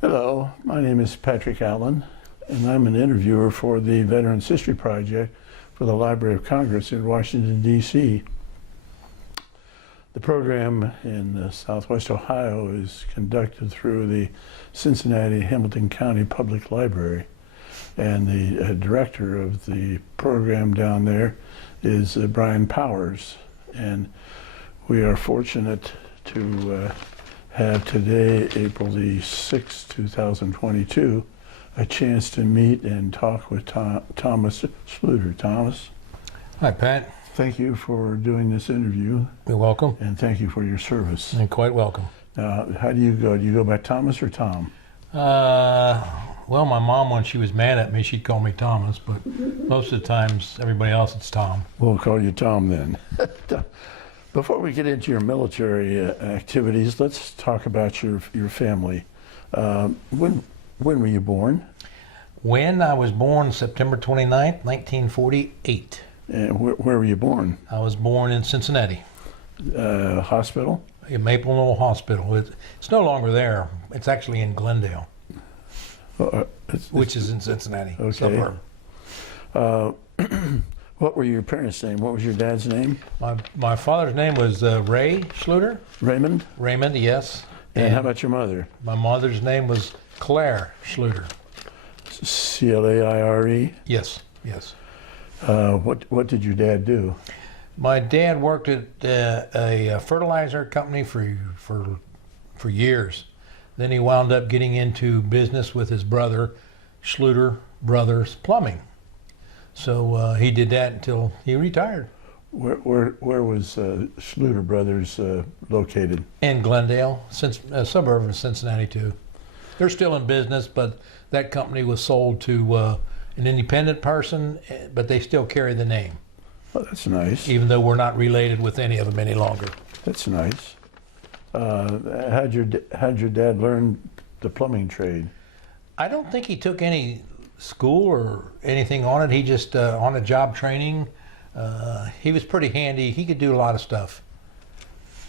Hello, my name is Patrick Allen, and I'm an interviewer for the Veterans History Project for the Library of Congress in Washington, D.C. The program in Southwest Ohio is conducted through the Cincinnati Hamilton County Public Library, and the director of the program down there is Brian Powers, and we are fortunate to have today, April the 6th, 2022, a chance to meet and talk with Thomas Schlueter. Thomas. Hi, Pat. Thank you for doing this interview. You're welcome. And thank you for your service. You're quite welcome. Now, how do you go? Do you go by Thomas or Tom? Well, my mom, when she was mad at me, she'd call me Thomas, but most of the times, everybody else, it's Tom. We'll call you Tom then. Before we get into your military activities, let's talk about your family. When were you born? When I was born, September 29th, 1948. And where were you born? I was born in Cincinnati. Hospital? In Maple Knoll Hospital. It's no longer there. It's actually in Glendale, which is in Cincinnati. Okay. Suburb. What were your parents' name? What was your dad's name? My father's name was Ray Schlueter. Raymond? Raymond, yes. And how about your mother? My mother's name was Claire Schlueter. C-L-A-I-R-E? Yes, yes. What did your dad do? My dad worked at a fertilizer company for years. Then he wound up getting into business with his brother, Schlueter Brothers Plumbing. So he did that until he retired. Where was Schlueter Brothers located? In Glendale, a suburb of Cincinnati too. They're still in business, but that company was sold to an independent person, but they still carry the name. Oh, that's nice. Even though we're not related with any of them any longer. That's nice. How'd your dad learn the plumbing trade? I don't think he took any school or anything on it. He just on a job training. He was pretty handy. He could do a lot of stuff.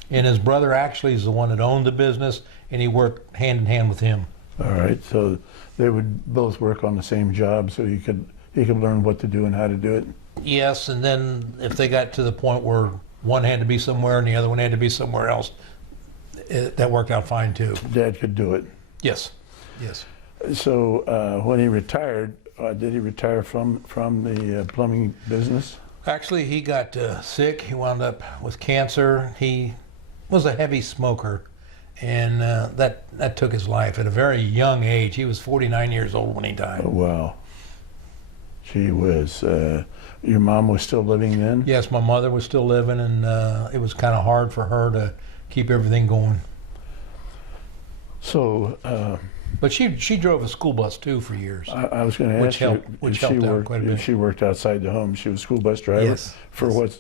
And his brother actually is the one that owned the business, and he worked hand in hand with him. All right, so they would both work on the same job, so he could learn what to do and how to do it. Yes, and then if they got to the point where one had to be somewhere and the other one had to be somewhere else, that worked out fine too. Dad could do it. Yes, yes. So when he retired, did he retire from the plumbing business? Actually, he got sick. He wound up with cancer. He was a heavy smoker, and that took his life at a very young age. He was 49 years old when he died. Oh, wow. Gee whiz. Your mom was still living then? Yes, my mother was still living, and it was kind of hard for her to keep everything going. So, but she drove a school bus too for years. I was going to ask you, which helped out quite a bit. If she worked outside the home, she was a school bus driver? Yes. For what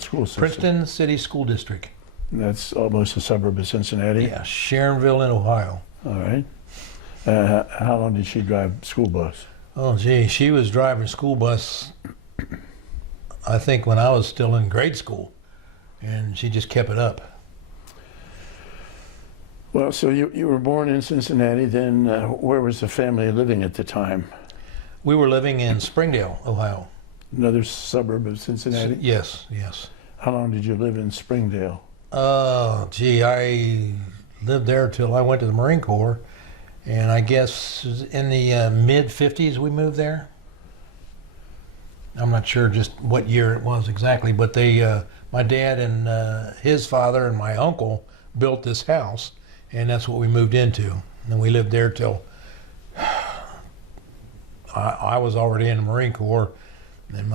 school system? Princeton City School District. And that's almost a suburb of Cincinnati? Yeah, Sharonville in Ohio. All right. How long did she drive school bus? Oh, gee, she was driving school bus, I think, when I was still in grade school, and she just kept it up. Well, so you were born in Cincinnati, then where was the family living at the time? We were living in Springdale, Ohio. Another suburb of Cincinnati? Yes, yes. How long did you live in Springdale? Gee, I lived there till I went to the Marine Corps, and I guess in the mid-50s we moved there. I'm not sure just what year it was exactly, but my dad and his father and my uncle built this house, and that's what we moved into. And we lived there till I was already in the Marine Corps, and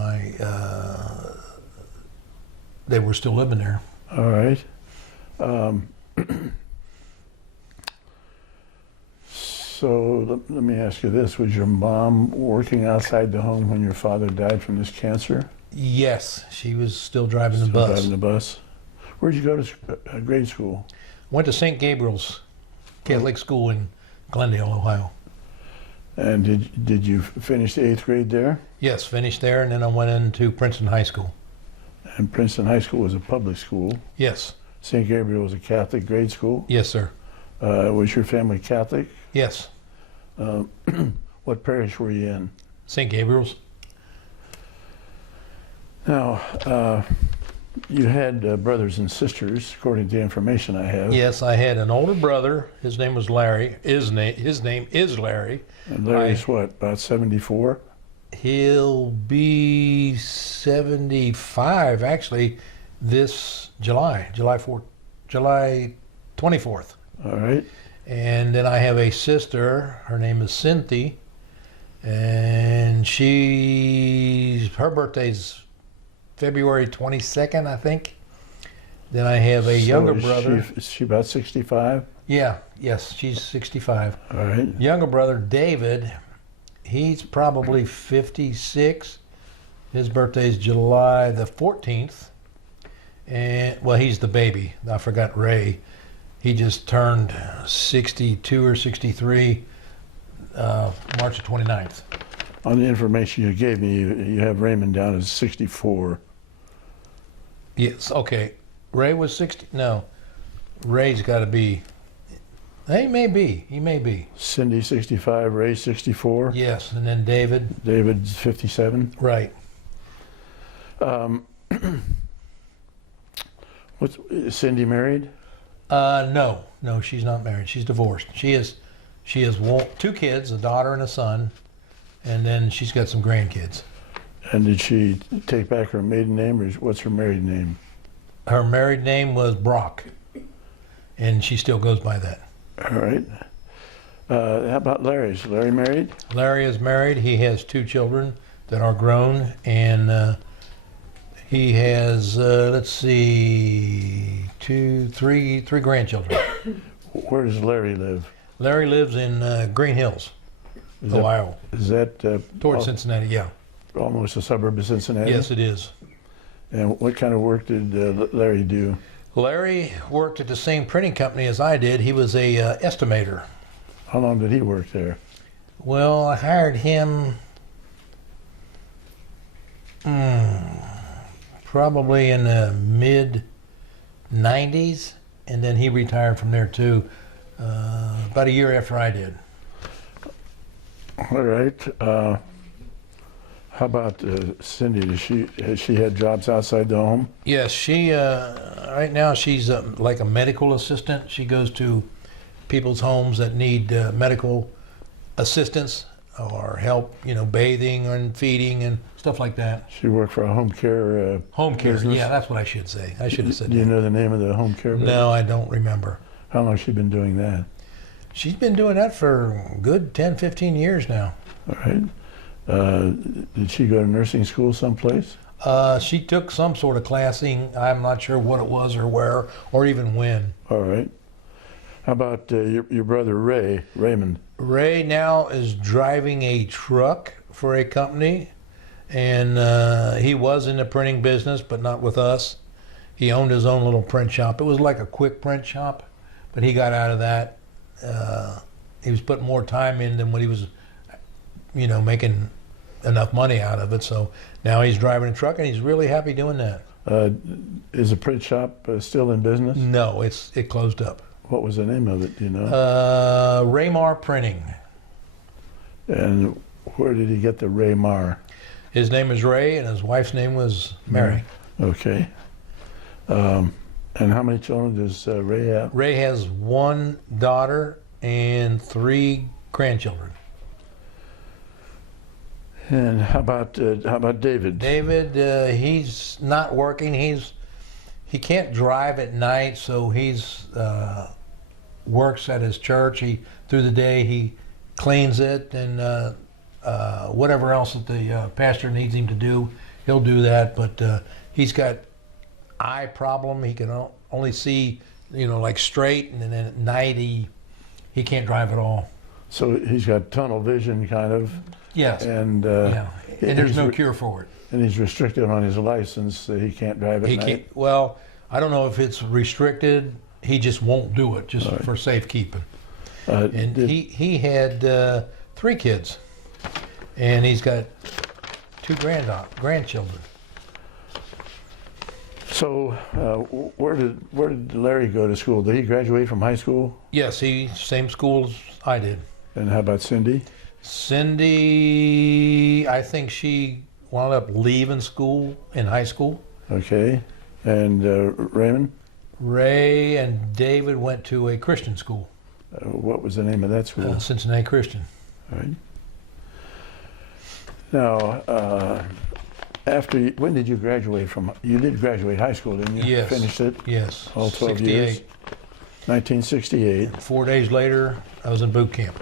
they were still living there. All right. So let me ask you this. Was your mom working outside the home when your father died from this cancer? Yes, she was still driving the bus. Driving the bus. Where'd you go to grade school? Went to St. Gabriel's Catholic School in Glendale, Ohio. And did you finish the 8th grade there? Yes, finished there, and then I went into Princeton High School. And Princeton High School was a public school. Yes. St. Gabriel was a Catholic grade school. Yes, sir. Was your family Catholic? Yes, Uh, what parish were you in? St. Gabriel's. Now, you had brothers and sisters, according to the information I have. Yes, I had an older brother. His name was Larry. His name is Larry. And Larry's what, about 74? He'll be 75 actually this July 24th. All right. And then I have a sister. Her name is Cynthia, and her birthday's February 22nd, I think. Then I have a younger brother. Is she about 65? Yes, she's 65. All right. Younger brother, David, he's probably 56. His birthday's July the 14th. And, well, he's the baby. I forgot Ray. He just turned 62 or 63 March the 29th. On the information you gave me, you have Raymond down as 64. Yes, okay. Ray was 60. No, Ray's got to be. He may be. Cindy 65, Ray 64. Yes, and then David. David's 57. Right. Is Cindy married? No, she's not married. She's divorced. She has two kids, a daughter and a son, and then she's got some grandkids. And did she take back her maiden name, or what's her married name? Her married name was Brock, and she still goes by that. All right. How about Larry? Is Larry married? Larry is married. He has two children that are grown, and he has, three grandchildren. Where does Larry live? Larry lives in Green Hills, Ohio. Is that Towards Cincinnati, yeah. almost a suburb of Cincinnati? Yes, it is. And what kind of work did Larry do? Larry worked at the same printing company as I did. He was a estimator. How long did he work there? Well, I hired him probably in the mid-90s, and then he retired from there too, about a year after I did. All right. How about Cindy? Has she had jobs outside the home? Yes, she right now she's like a medical assistant. She goes to people's homes that need medical assistance or help, bathing and feeding and stuff like that. She worked for a home care Home care, business? yeah, that's what I should say. I should have said Do you that. know the name of the home care business? No, I don't remember. How long has she been doing that? She's been doing that for a good 10, 15 years now. All right. Did she go to nursing school someplace? She took some sort of classing. I'm not sure what it was or where or even when. All right. How about your brother Raymond? Ray now is driving a truck for a company, and he was in the printing business, but not with us. He owned his own little print shop. It was like a quick print shop, but he got out of that. He was putting more time in than what he was, making enough money out of it. So now he's driving a truck, and he's really happy doing that. Is the print shop still in business? No, it closed up. What was the name of it, do you know? Raymar Printing. And where did he get the Raymar? His name is Ray, and his wife's name was Mary. Okay. And how many children does Ray have? Ray has one daughter and 3 grandchildren. And how about David? David, he's not working. He can't drive at night, so he's works at his church. Through the day he cleans it and whatever else that the pastor needs him to do, he'll do that. But he's got eye problem. He can only see, like straight, and then at night he can't drive at all. So he's got tunnel vision, kind of. Yes. And yeah. And there's no cure for it. And he's restricted on his license. So he can't drive at night. Well, I don't know if it's restricted. He just won't do it, just for safekeeping. And he had 3 kids, and he's got 2 grandchildren. So where did Larry go to school? Did he graduate from high school? Yes, same school as I did. And how about Cindy? Cindy, I think she wound up leaving school in high school. Okay. And Raymond? Ray and David went to a Christian school, What was the name of that school? Cincinnati Christian. All right. Now, when did you graduate from? You did graduate high school, didn't you? Yes. Finished it? Yes. All 12 years? 1968. 4 days later, I was in boot camp.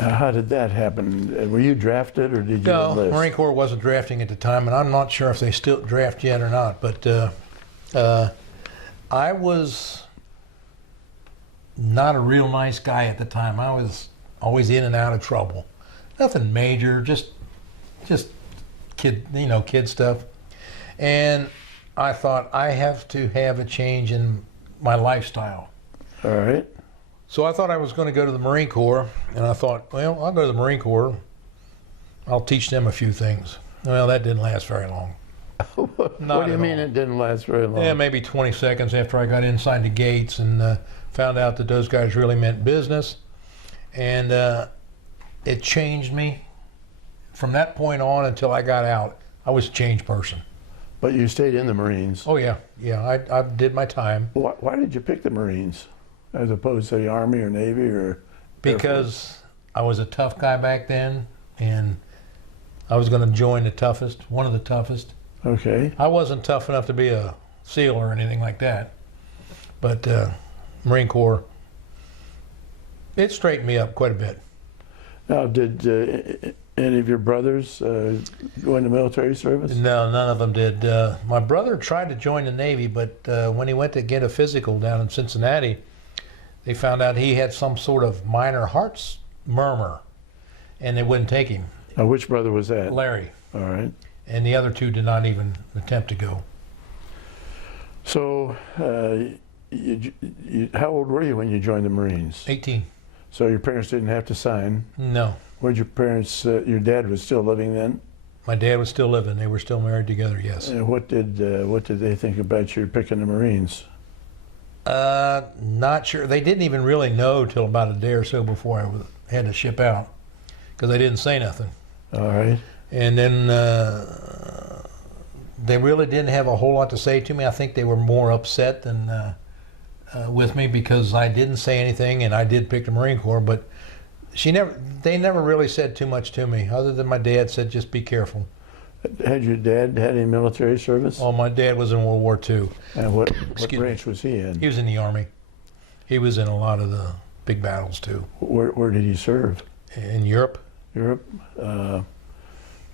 How did that happen? Were you drafted or did you No, enlist? Marine Corps wasn't drafting at the time, and I'm not sure if they still draft yet or not, but I was not a real nice guy at the time. I was always in and out of trouble. Nothing major, just kid stuff. And I thought I have to have a change in my lifestyle. All right. So I thought I was going to go to the Marine Corps, and I thought, well, I'll go to the Marine Corps. I'll teach them a few things. Well, that didn't last very long. What do you mean it didn't last very long? Yeah, maybe 20 seconds after I got inside the gates and found out that those guys really meant business. And it changed me. From that point on until I got out, I was a changed person. But you stayed in the Marines. Oh, yeah. I did my time. Why did you pick the Marines as opposed to the Army or Navy or Because I was a tough guy back then, and I was going to join the toughest, one of the toughest. Okay. I wasn't tough enough to be a SEAL or anything like that, but Marine Corps, it straightened me up quite a bit. Now, did any of your brothers go into military service? No, none of them did. My brother tried to join the Navy, but when he went to get a physical down in Cincinnati, they found out he had some sort of minor heart murmur, and they wouldn't take him. Now, which brother was that? Larry. All right. And the other two did not even attempt to go. So, how old were you when you joined the Marines? 18. So your parents didn't have to sign. No. Where'd your parents? Your dad was still living then. My dad was still living. They were still married together. Yes. And what did they think about your picking the Marines? Not sure. They didn't even really know till about a day or so before I had to ship out, because they didn't say nothing. All right. And then they really didn't have a whole lot to say to me. I think they were more upset than with me because I didn't say anything, and I did pick the Marine Corps. But they never really said too much to me, other than my dad said, "Just be careful." Had your dad had any military service? Oh, my dad was in World War II. And what Excuse branch was he in? He was in the Army. He was in a lot of the big battles too. Where did he serve? In Europe. Europe.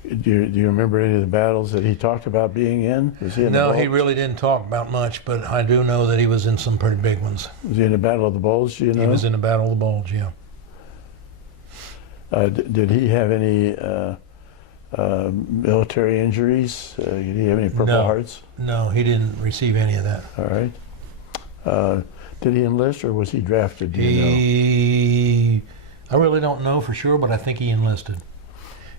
Do you remember any of the battles that he talked about being in? Was he in No, the he really didn't talk about much, but I do know that he was in some pretty big ones. Was he in the Battle of the Bulge? Do you know? He was in the Battle of the Bulge, yeah. Did he have any military injuries? Did he have any Purple Hearts? No, he didn't receive any of that. All right. Did he enlist or was he drafted? Do you know? I really don't know for sure, but I think he enlisted.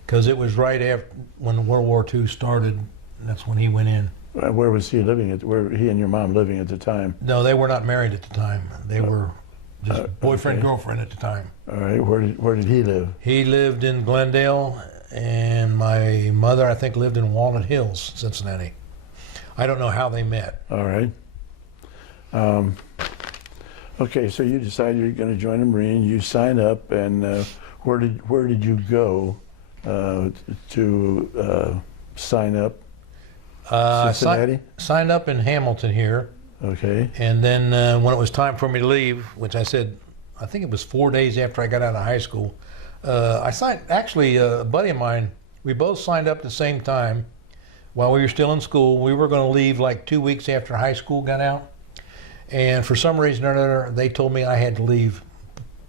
Because it was right after when World War II started. That's when he went in. Where was he living? Where he and your mom living at the time? No, they were not married at the time. They were just boyfriend, okay. girlfriend at the time. All right. Where did he live? He lived in Glendale, and my mother, I think, lived in Walnut Hills, Cincinnati. I don't know how they met. All right. Okay, so you decided you're going to join the Marine. You sign up, and where did you go to sign up? Cincinnati? Signed up in Hamilton here. Okay. And then when it was time for me to leave, which I said, I think it was 4 days after I got out of high school, I signed, actually a buddy of mine, we both signed up at the same time while we were still in school. We were going to leave like 2 weeks after high school got out. And for some reason or another, they told me I had to leave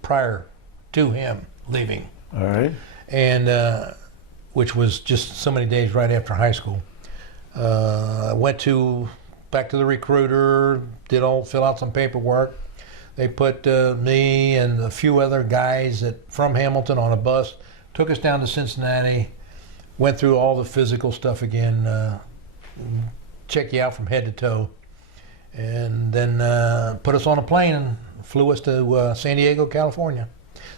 prior to him leaving. All right. And which was just so many days right after high school. I went back to the recruiter, fill out some paperwork. They put me and a few other guys from Hamilton on a bus, took us down to Cincinnati, went through all the physical stuff again, check you out from head to toe, and then put us on a plane and flew us to San Diego, California.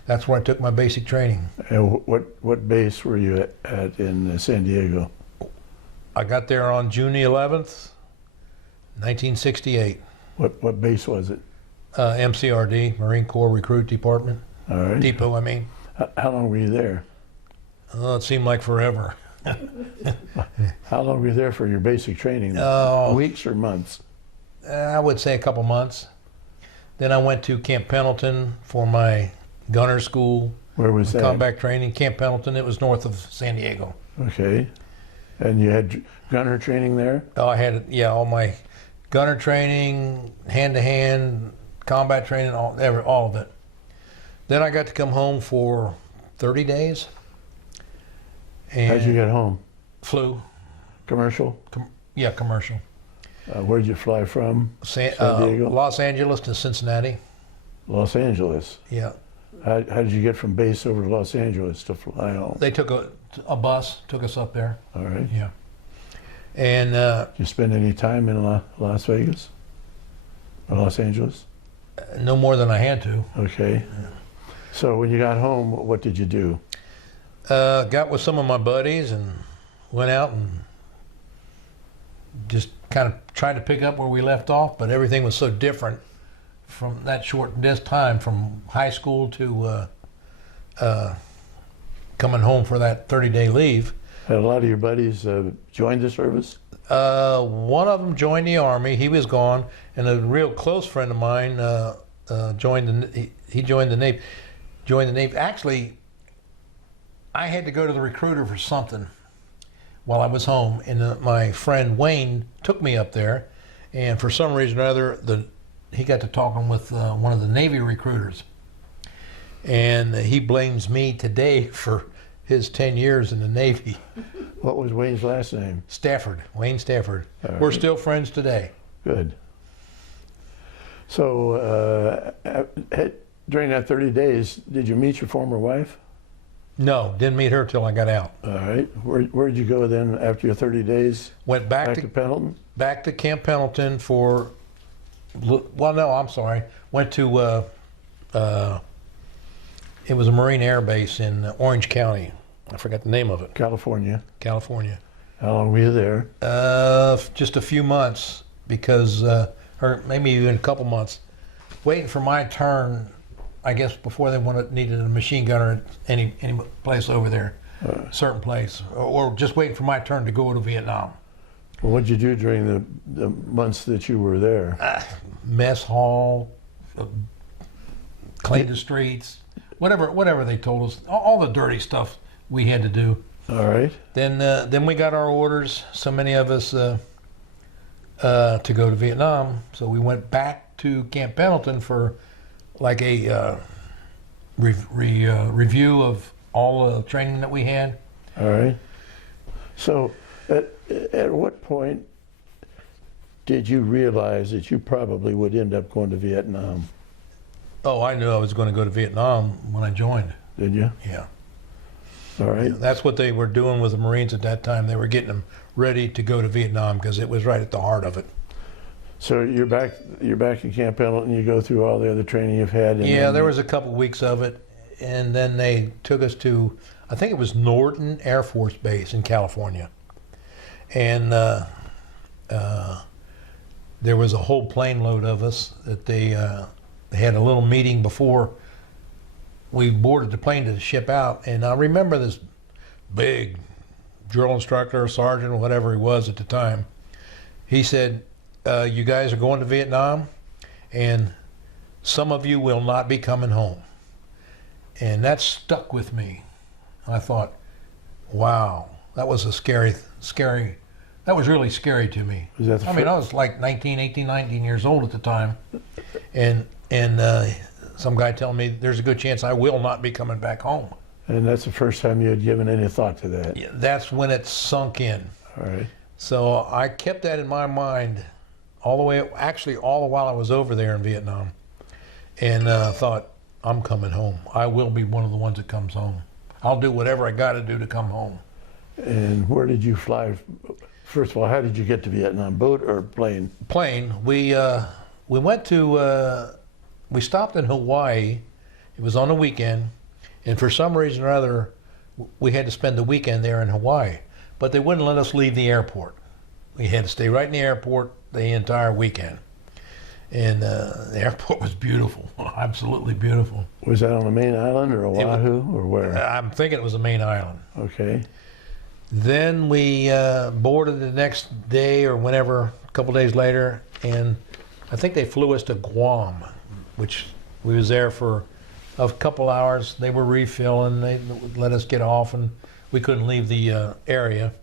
That's where I took my basic training. And what base were you at in San Diego? I got there on June the 11th, 1968. What base was it? MCRD, Marine Corps Recruit Department. All right. Depot, I mean. How long were you there? Oh, it seemed like forever. How long were you there for your basic training? Weeks or months? I would say a couple months. Then I went to Camp Pendleton for my gunner school. Where was that? Combat training. Camp Pendleton, it was north of San Diego. Okay. And you had gunner training there? Oh, I had, yeah, all my gunner training, hand-to-hand, combat training, all of it. Then I got to come home for 30 days. And How'd you get home? Flew. Commercial? Yeah, commercial. Where'd you fly from? San Diego? Los Angeles to Cincinnati. Los Angeles. Yeah. How did you get from base over to Los Angeles to fly home? They took a bus, took us up there. All right. Yeah. And Did you spend any time in Las Vegas? Or Los Angeles? no more than I had to. Okay. So when you got home, what did you do? Got with some of my buddies and went out and just kind of tried to pick up where we left off, but everything was so different from that short time from high school to coming home for that 30-day leave. Had a lot of your buddies joined the service? One of them joined the Army. He was gone, and a real close friend of mine joined the Navy. Joined the Navy. Actually, I had to go to the recruiter for something while I was home, and my friend Wayne took me up there, and for some reason or other, he got to talking with one of the Navy recruiters, and he blames me today for his 10 years in the Navy. What was Wayne's last name? Stafford, Wayne Stafford. All We're right. still friends today. Good. So during that 30 days, did you meet your former wife? No, didn't meet her till I got out. All right. Where'd you go then after your 30 days? Went Back to Pendleton? back to Camp Pendleton for, well, no, I'm sorry. Went to, it was a Marine Air Base in Orange County. I forgot the name of it. California. California. How long were you there? Just a few months because, or maybe even a couple months, waiting for my turn. I guess before they needed a machine gunner at any place over there, certain place, or just waiting for my turn to go to Vietnam. Well, what'd you do during the months that you were there? Mess hall, clean the streets, whatever they told us, all the dirty stuff we had to do. All right. Then we got our orders, so many of us, to go to Vietnam. So we went back to Camp Pendleton for like a review of all the training that we had. All right. So at what point did you realize that you probably would end up going to Vietnam? Oh, I knew I was going to go to Vietnam when I joined. Did you? Yeah. All right. Yeah, that's what they were doing with the Marines at that time. They were getting them ready to go to Vietnam because it was right at the heart of it. So you're back in Camp Pendleton. You go through all the other training you've had. And Yeah, there was a couple weeks of it, and then they took us to, I think it was Norton Air Force Base in California, and there was a whole plane load of us that they had a little meeting before we boarded the plane to ship out, and I remember this big drill instructor, sergeant, whatever he was at the time. He said, you guys are going to Vietnam, and some of you will not be coming home. And that stuck with me. I thought, wow, that was a scary, that was really scary to me. Was that I mean, I was like 19 years old at the time. And some guy telling me there's a good chance I will not be coming back home. And that's the first time you had given any thought to that? Yeah, that's when it sunk in. All right. So I kept that in my mind all the while I was over there in Vietnam, and thought, I'm coming home. I will be one of the ones that comes home. I'll do whatever I got to do to come home. And where did you fly? First of all, how did you get to Vietnam? Boat or plane? Plane. We went to, we stopped in Hawaii. It was on a weekend, And for some reason or other, we had to spend the weekend there in Hawaii. But they wouldn't let us leave the airport. We had to stay right in the airport the entire weekend. And the airport was beautiful, absolutely beautiful. Was that on the main island or Oahu or where? I'm thinking it was the main island. Okay. Then we boarded the next day or whenever, a couple days later, and I think they flew us to Guam, which we was there for a couple hours. They were refilling, they let us get off, and we couldn't leave the area.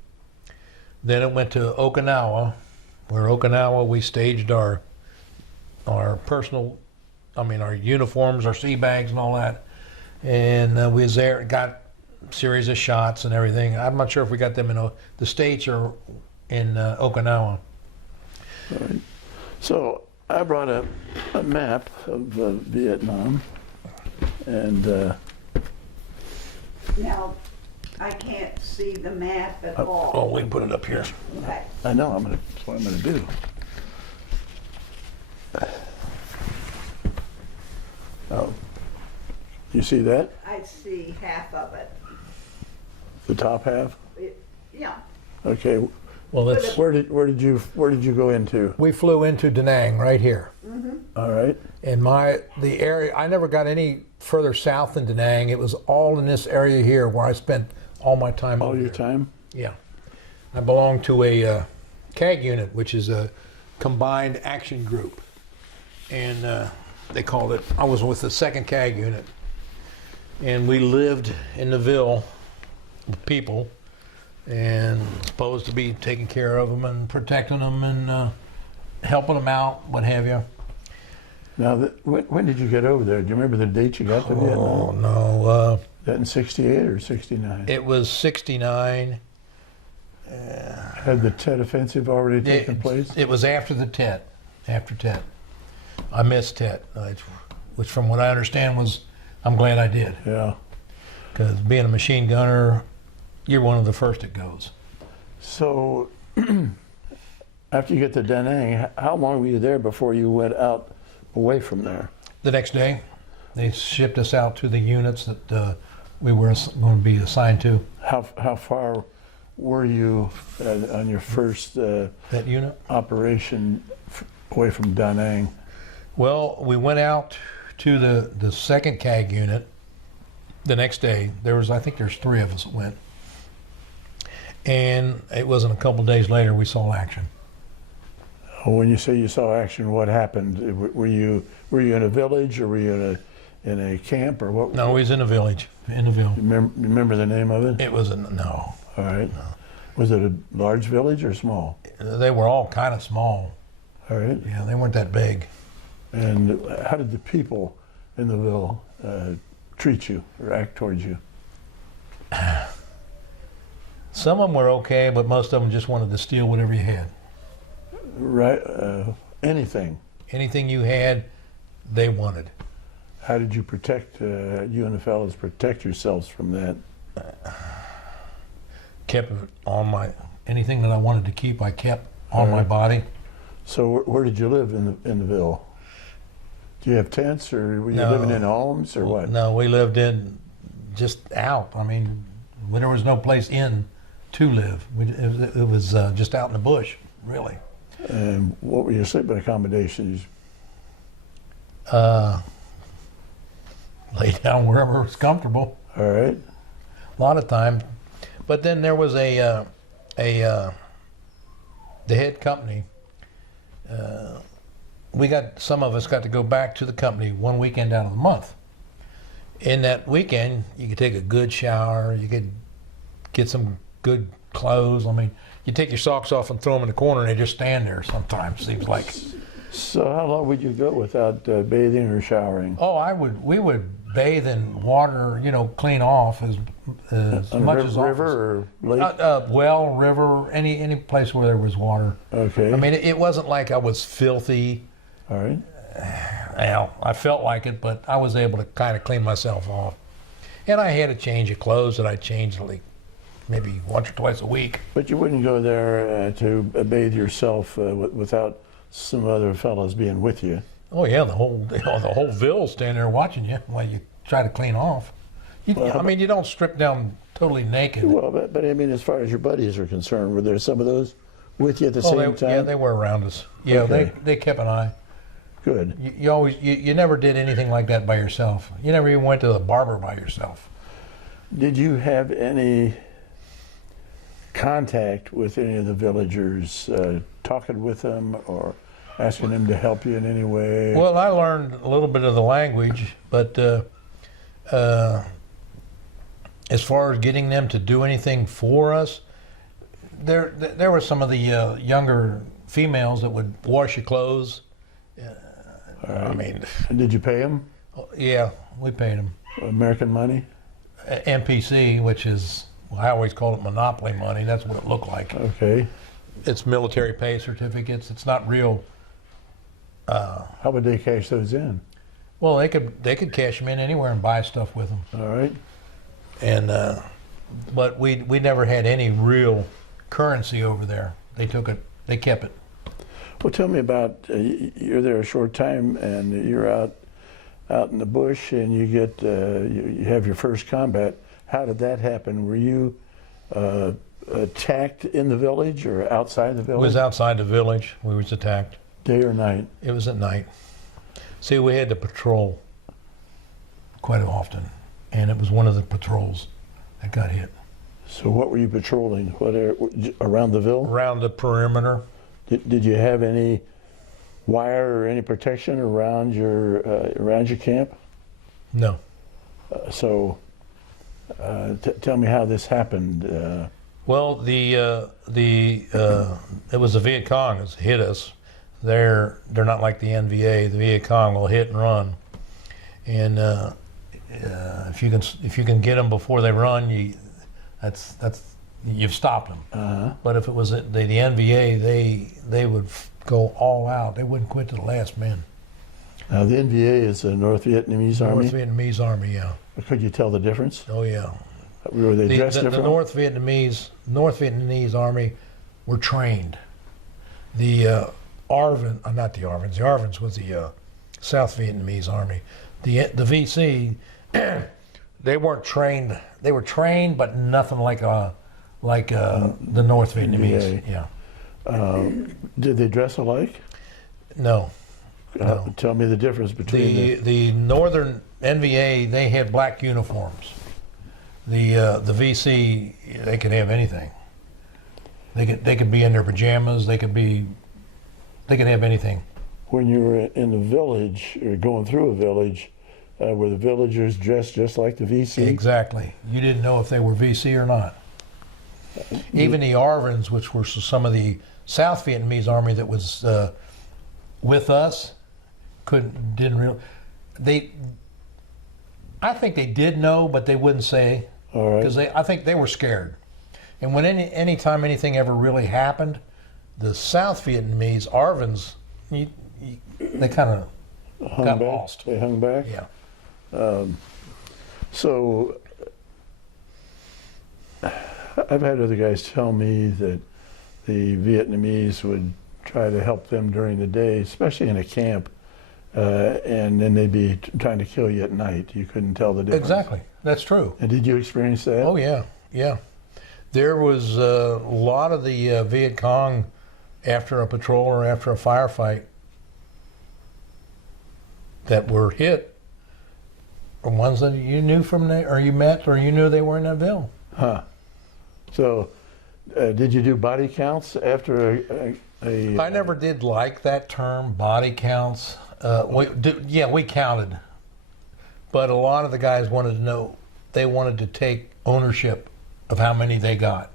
Then it went to Okinawa, where Okinawa we staged our personal, our uniforms, our sea bags and all that. And we was there, got a series of shots and everything. I'm not sure if we got them in the States or in Okinawa. All right. So I brought a map of Vietnam, and Now, I can't see the map at Oh, all. we can put it up here. Okay. I know that's what I'm gonna do. Oh, you see that? I see half of it. The top half? Yeah, Okay. Well, that's, Where did you go into? we flew into Da Nang right here. All right. And the area, I never got any further south than Da Nang. It was all in this area here where I spent all my time. All over your there. time? Yeah. I belong to a CAG unit, which is a combined action group. And they called it, I was with the 2nd CAG unit. And we lived in the Ville with people and supposed to be taking care of them and protecting them and helping them out, what have you. Now, when did you get over there? Do you remember the date you got to Oh, Vietnam? no. That in 68 or 69? It was 69. Had the Tet Offensive already taken place? It was after the Tet. After Tet. I missed Tet, which from what I understand was, I'm glad I did. Yeah. Because being a machine gunner, you're one of the first that goes. So, after you get to Da Nang, how long were you there before you went out away from there? The next day, they shipped us out to the units that we were going to be assigned to. How far were you on your first That unit? operation away from Da Nang? Well, we went out to the 2nd CAG unit the next day. I think there's 3 of us that went. And it wasn't a couple days later we saw action. When you say you saw action, what happened? Were you in a village or were you in a camp or what? No, we was in a village, in the Ville. Remember the name of it? It was no. All right. Was it a large village or small? They were all kind of small. All right. Yeah, they weren't that big. And how did the people in the Ville treat you or act towards you? Some of them were okay, but most of them just wanted to steal whatever you had. Right. Anything. Anything you had, they wanted. How did you protect, you and the fellows protect yourselves from that? Kept it on anything that I wanted to keep, I kept on my body. So where did you live in the Ville? Do you have tents or were you No. living in homes or what? No, we lived in, just out. There was no place in to live. It was just out in the bush, really. And what were your sleeping accommodations? Lay down wherever was comfortable. All right. A lot of times. But then there was the head company. Some of us got to go back to the company one weekend out of the month. In that weekend, you could take a good shower. You could get some good clothes. You take your socks off and throw them in the corner, and they just stand there. Sometimes seems like. So how long would you go without bathing or showering? Oh, we would bathe in water. Clean off as On much a as river or lake? well, river, any place where there was water. Okay. It wasn't like I was filthy. All right. Well, I felt like it, but I was able to kind of clean myself off. And I had a change of clothes that I changed like maybe once or twice a week. But you wouldn't go there to bathe yourself without some other fellows being with you. Oh yeah, the whole Ville standing there watching you while you try to clean off. I mean, you don't strip down totally naked. Well, but I mean, as far as your buddies are concerned, were there some of those with you at the Oh, same time? yeah, they were around us. Yeah, Okay. they kept an eye. Good. You never did anything like that by yourself. You never even went to the barber by yourself. Did you have any contact with any of the villagers, talking with them or asking them to help you in any way? Well, I learned a little bit of the language, but as far as getting them to do anything for us, there were some of the younger females that would wash your clothes. I mean, And did you pay them yeah, we paid them. American money? MPC, which is, well, I always call it monopoly money. That's what it looked like. Okay. It's military pay certificates. It's not real. How would they cash those in? Well, they could cash them in anywhere and buy stuff with them. All right. And but we never had any real currency over there. They took it. They kept it. Well, tell me about, you're there a short time and you're out in the bush and you get, you have your first combat. How did that happen? Were you attacked in the village or outside the It village? was outside the village. We was attacked. Day or night? It was at night. See, we had to patrol quite often, and it was one of the patrols that got hit. So what were you patrolling? Around the ville? Around the perimeter. Did you have any wire or any protection around your camp? No. Tell me how this happened. Well, it was the Viet Cong that hit us. They're not like the NVA. The Viet Cong will hit and run, and if you can get them before they run, you've stopped them. Uh-huh. But if it was the NVA, they would go all out. They wouldn't quit to the last man. Now the NVA is the North Vietnamese Army. North Vietnamese Army, yeah. Could you tell the difference? Oh yeah. Were they dressed The different? North Vietnamese Army were trained. The Arvins was the South Vietnamese Army. The VC, they weren't trained. They were trained, but nothing like the North Vietnamese. Yeah. Yeah. Did they dress alike? No. No. Tell me the difference between The Northern NVA, they had black uniforms. The VC, they could have anything. They could be in their pajamas. They could have anything. When you were in the village or going through a village, were the villagers dressed just like the VC? Exactly. You didn't know if they were VC or not. Even the Arvins, which were some of the South Vietnamese Army that was with us, didn't really. I think they did know, but they wouldn't say. All right. Because I think they were scared. And when anytime anything ever really happened, the South Vietnamese Arvins, they kind of got back? lost. They hung back? Yeah. So I've had other guys tell me that the Vietnamese would try to help them during the day, especially in a camp, and then they'd be trying to kill you at night. You couldn't tell the difference. Exactly. That's true. And did you experience that? Oh, yeah. Yeah. There was a lot of the Viet Cong after a patrol or after a firefight that were hit were ones that you knew from there, or you met, or you knew they were in that ville. Huh. So did you do body counts after a I never did like that term, body counts. We counted. But a lot of the guys wanted to know, they wanted to take ownership of how many they got.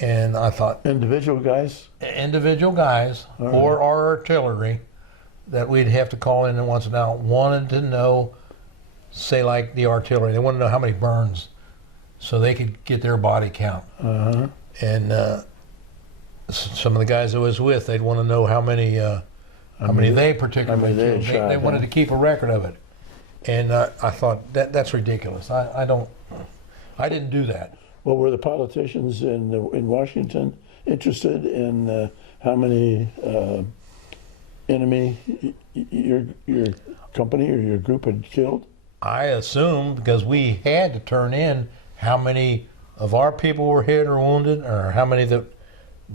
And I thought, individual guys? individual guys All right. or our artillery that we'd have to call in once in a while wanted to know, say like the artillery, they wanted to know how many burns so they could get their body count. Uh-huh. And some of the guys I was with, they'd want to know how many they particularly killed. shot, They wanted huh? to keep a record of it. And I thought that's ridiculous. I didn't do that. Well, were the politicians in Washington interested in how many enemy your company or your group had killed? I assume because we had to turn in how many of our people were hit or wounded, or how many that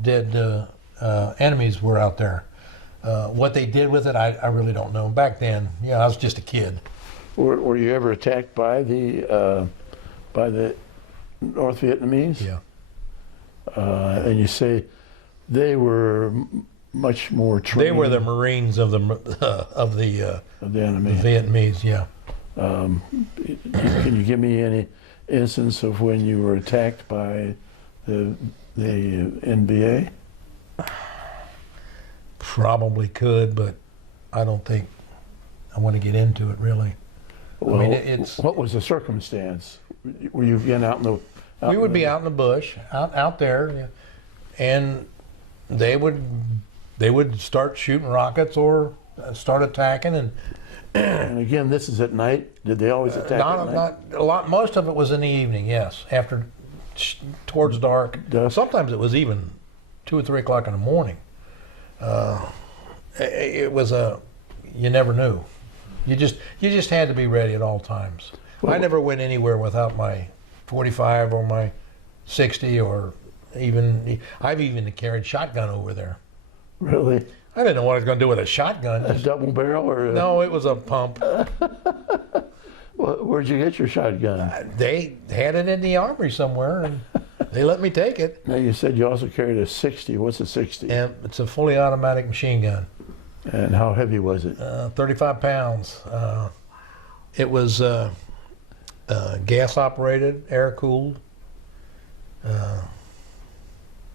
dead enemies were out there. What they did with it, I really don't know. Back then, I was just a kid. Were you ever attacked by the North Vietnamese? Yeah. And you say they were much more trained. They were the Marines of the enemy. Vietnamese. Yeah. Can you give me any instance of when you were attacked by the NBA? Probably could, but I don't think I want to get into it really. Well, I mean, what was the circumstance? Were you again out in the? We would be out in the bush, out there, and they would start shooting rockets or start attacking, and And again, this is at night. Did they always attack at night? not a lot. Most of it was in the evening. Yes, after towards dark. Dusk. Sometimes it was even 2 or 3 o'clock in the morning. It was you never knew. You just had to be ready at all times. Well, I never went anywhere without my 45 or my 60 or I've even carried shotgun over there. Really? I didn't know what I was going to do with a shotgun. A double barrel or? No, it was a pump. Well, where'd you get your shotgun? They had it in the armory somewhere, and they let me take it. Now you said you also carried a 60. What's a 60? And it's a fully automatic machine gun. And how heavy was it? 35 pounds. It was gas operated, air cooled.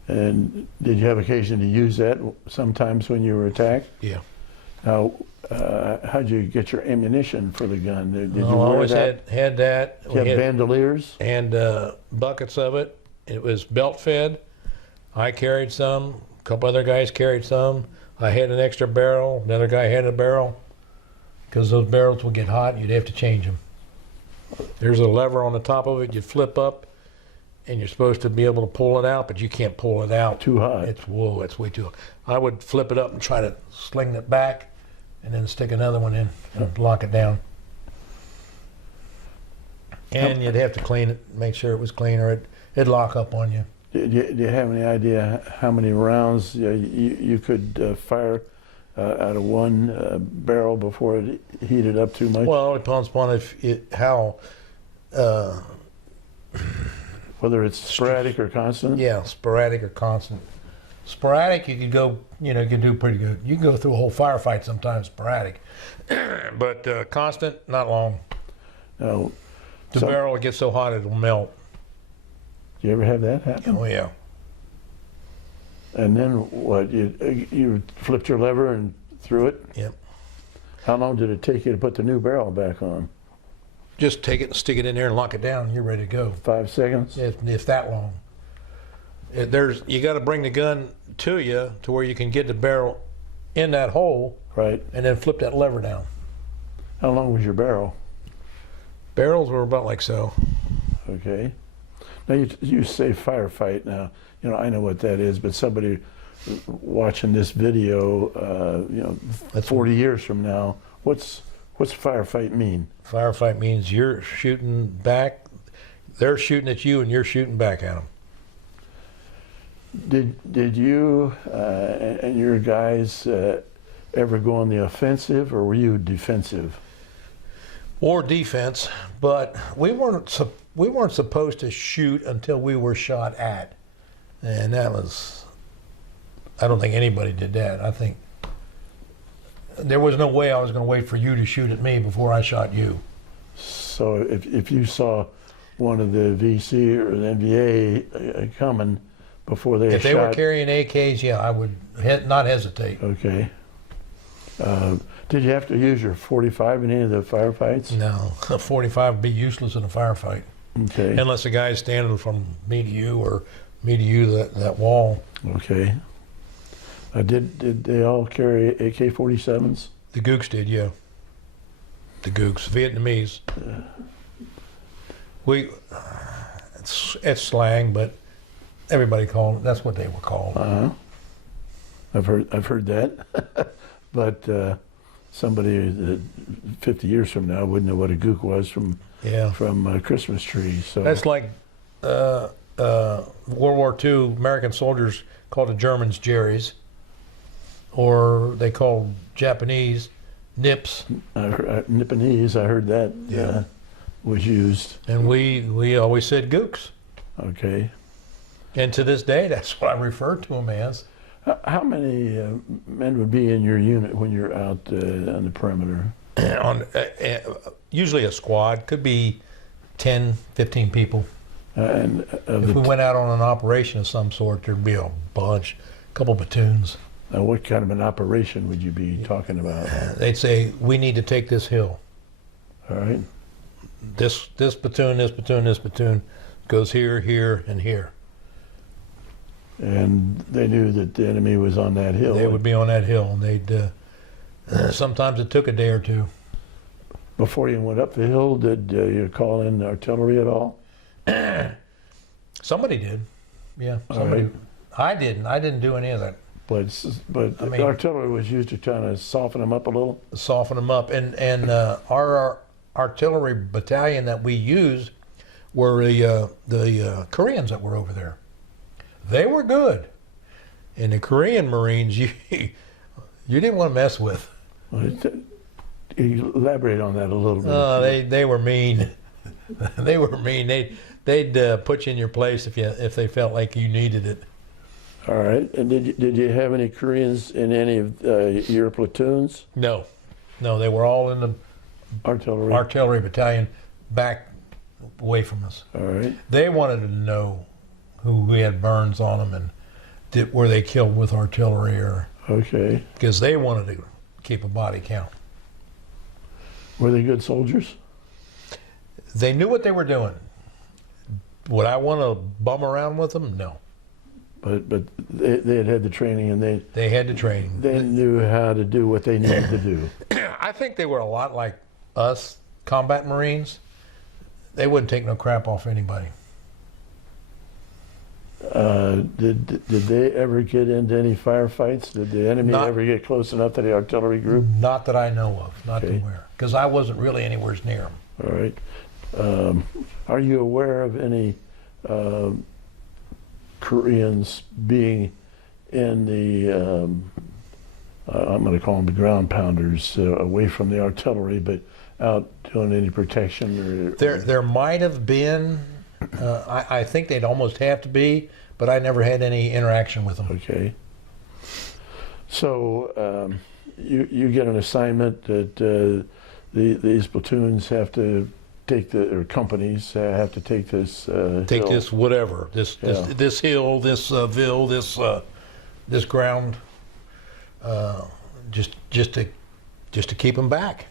And did you have occasion to use that sometimes when you were attacked? Yeah. Now, how'd you get your ammunition for the gun? Did you I wear always that? had that. Did you have bandoliers? And buckets of it. It was belt fed. I carried some. A couple other guys carried some. I had an extra barrel. Another guy had a barrel. Because those barrels would get hot, you'd have to change them. There's a lever on the top of it. You flip up, and you're supposed to be able to pull it out, but you can't pull it out. Too hot. It's way too hot. I would flip it up and try to sling it back, and then stick another one in and lock it down. And you'd have to clean it, make sure it was clean, or it'd lock up on you. Do you have any idea how many rounds you could fire out of one barrel before it heated up too much? Well, it depends upon how. Whether it's sporadic or constant? Yeah, sporadic or constant. Sporadic, you could go, you could do pretty good. You can go through a whole firefight sometimes sporadic, but constant, not long. No. The barrel will get so hot it'll melt. Do you ever have that happen? Oh yeah. And then what? You flipped your lever and threw it? Yep. How long did it take you to put the new barrel back on? Just take it and stick it in there and lock it down. And you're ready to go. 5 seconds? If that long. You got to bring the gun to you to where you can get the barrel in that hole. Right. And then flip that lever down. How long was your barrel? Barrels were about like so. Okay. Now you say firefight. Now I know what that is, but somebody watching this video, That's 40 years from now, what's firefight mean? Firefight means you're shooting back, they're shooting at you, and you're shooting back at them. Did you and your guys ever go on the offensive, or were you defensive? Or defense, but we weren't supposed to shoot until we were shot at, and that was. I don't think anybody did that. I think there was no way I was going to wait for you to shoot at me before I shot you. So if you saw one of the VC or the NBA coming before they If they were carrying AKs, yeah, I would not hesitate. Okay. Did you have to use your 45 in any of the firefights? No, a 45 would be useless in a firefight. Okay. Unless the guy's standing from me to you or me to you, that wall. Okay. Did they all carry AK-47s? The Gooks did, yeah. The Gooks, Vietnamese. It's slang, but everybody called it. That's what they were called. I've heard that. But somebody that 50 years from now wouldn't know what a gook was from Yeah. Christmas trees. So That's like World War II, American soldiers called the Germans Jerry's, or they called Japanese nips, Nipponese, I heard that Yeah. was used. and we always said gooks. Okay. And to this day, that's what I refer to them as. How many men would be in your unit when you're out on the perimeter? Usually a squad, could be 10, 15 people. And If we went out on an operation of some sort, there'd be a bunch, a couple platoons. what kind of an operation would you be talking about? They'd say, we need to take this hill. All right. This platoon, this platoon, this platoon goes here, here, and here. And they knew that the enemy was on that hill. They would be on that hill, and they'd. Sometimes it took a day or two. Before you went up the hill, did you call in artillery at all? Somebody did, yeah. All Somebody. right. I didn't. I didn't do any of that. But I mean- artillery was used to kind of soften them up a little. Soften them up, and our artillery battalion that we used were the Koreans that were over there. They were good, and the Korean Marines you didn't want to mess with. Elaborate on that a little bit. They were mean. They were mean. They'd put you in your place if they felt like you needed it. All right. And did you have any Koreans in any of your platoons? No, they were all in the Artillery. artillery battalion back away from us. All right. They wanted to know who had burns on them and were they killed with artillery, or Okay. because they wanted to keep a body count. Were they good soldiers? They knew what they were doing. Would I want to bum around with them? No. But they had had the training and They had the training. they knew how to do what they needed to do. I think they were a lot like us, combat Marines. They wouldn't take no crap off anybody. Did they ever get into any firefights? Did the enemy Not- ever get close enough to the artillery group? Not that I know of, not Okay. to where. Because I wasn't really anywhere near them. All right. Are you aware of any Koreans being in the, I'm going to call them the ground pounders, away from the artillery, but out doing any protection? There might have been, I think they'd almost have to be, but I never had any interaction with them. Okay. So you get an assignment that these platoons have to take or companies have to take this Take hill. this whatever, this hill, this ville, this ground, just to keep them back.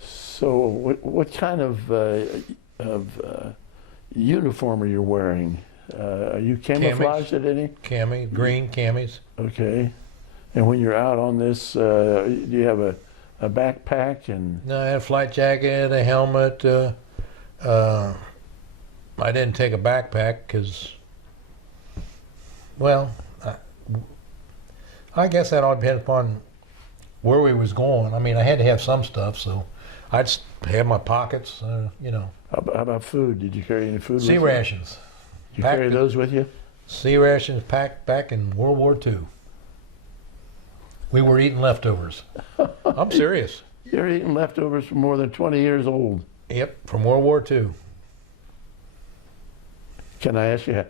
So what kind of uniform are you wearing? Are you camouflaged at any? Green camis. Okay. And when you're out on this, do you have a backpack and? No, I had a flight jacket, a helmet. I didn't take a backpack because, well, I guess that all depends upon where we was going. I mean, I had to have some stuff, so I'd have my pockets, How about food? Did you carry any food? sea with you? rations. Did you carry packed- those with you? Sea rations packed back in World War II. We were eating leftovers. I'm serious. You're eating leftovers from more than 20 years old. Yep, from World War II. Can I ask you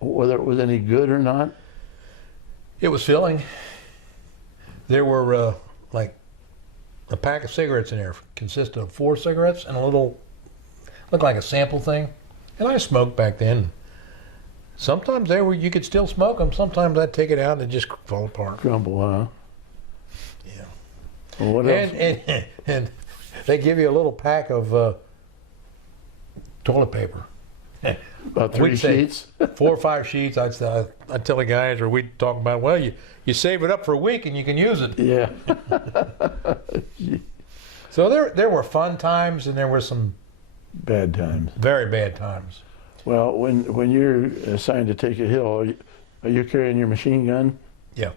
whether it was any good or not? It was filling. There were like a pack of cigarettes in there. Consisted of 4 cigarettes and a little, looked like a sample thing. And I smoked back then. Sometimes you could still smoke them. Sometimes I'd take it out and it just fall apart. Crumble, huh? Yeah. Well, what else? And they give you a little pack of toilet paper. About 3 we'd say- sheets? 4 or 5 sheets. I'd tell the guys, or we'd talk about, well, you save it up for a week and you can use it. Yeah. So there were fun times and there were some Bad times. very bad times. Well, when you're assigned to take a hill, are you carrying your machine gun? Yeah.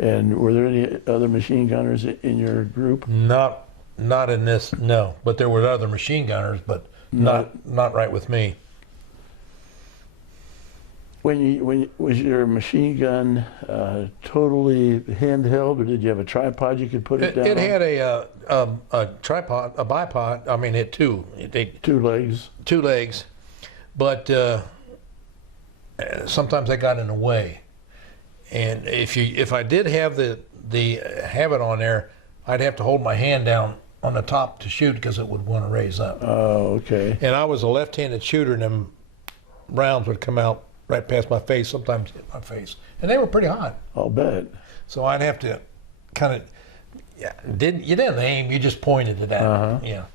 And were there any other machine gunners in your group? Not in this, no. But there were other machine gunners, but not right with me. Was your machine gun totally handheld, or did you have a tripod you could put it down? It had a tripod, a bipod. I mean, it two. Two legs. Two legs, but sometimes they got in the way. And if I did have have it on there, I'd have to hold my hand down on the top to shoot because it would want to raise up. Oh, okay. And I was a left-handed shooter, and them rounds would come out right past my face, sometimes hit my face, and they were pretty hot. I'll bet. So I'd have to kind of, you didn't aim, you just pointed it at it. Yeah.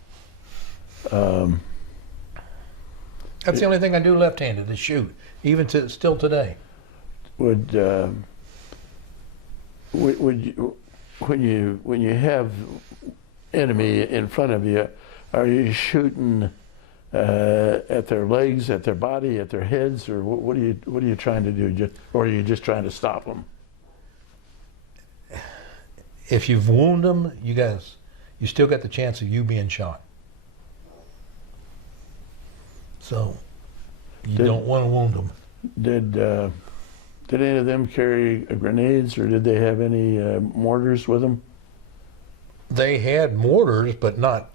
That's the only thing I do left-handed is shoot, even still today. Would you, when you have enemy in front of you, are you shooting at their legs, at their body, at their heads, or what are you trying to do? Or are you just trying to stop them? If you've wounded them, you still got the chance of you being shot. So you don't want to wound them. Did any of them carry grenades, or did they have any mortars with them? They had mortars, but not.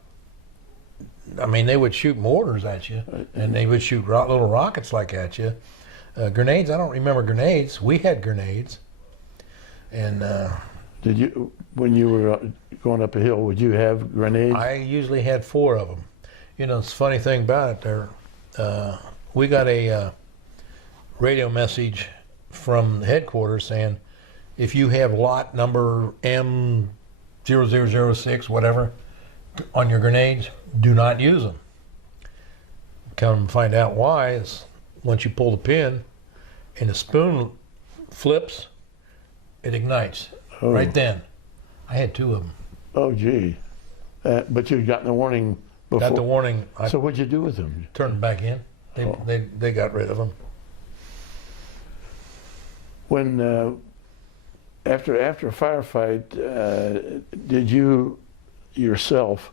I mean, they would shoot mortars at you, and they would shoot little rockets like at you. Grenades, I don't remember grenades. We had grenades. And did you, when you were going up a hill, would you have grenades? I usually had 4 of them. You know, it's a funny thing about it. We got a radio message from headquarters saying, if you have lot number M0006, whatever, on your grenades, do not use them. Come find out why is once you pull the pin and the spoon flips, it ignites right then. I had 2 of them. Oh, gee. But you'd gotten the warning before. Got the warning. So what'd you do with them? Turned them back in. They got rid of them. When after a firefight, did you yourself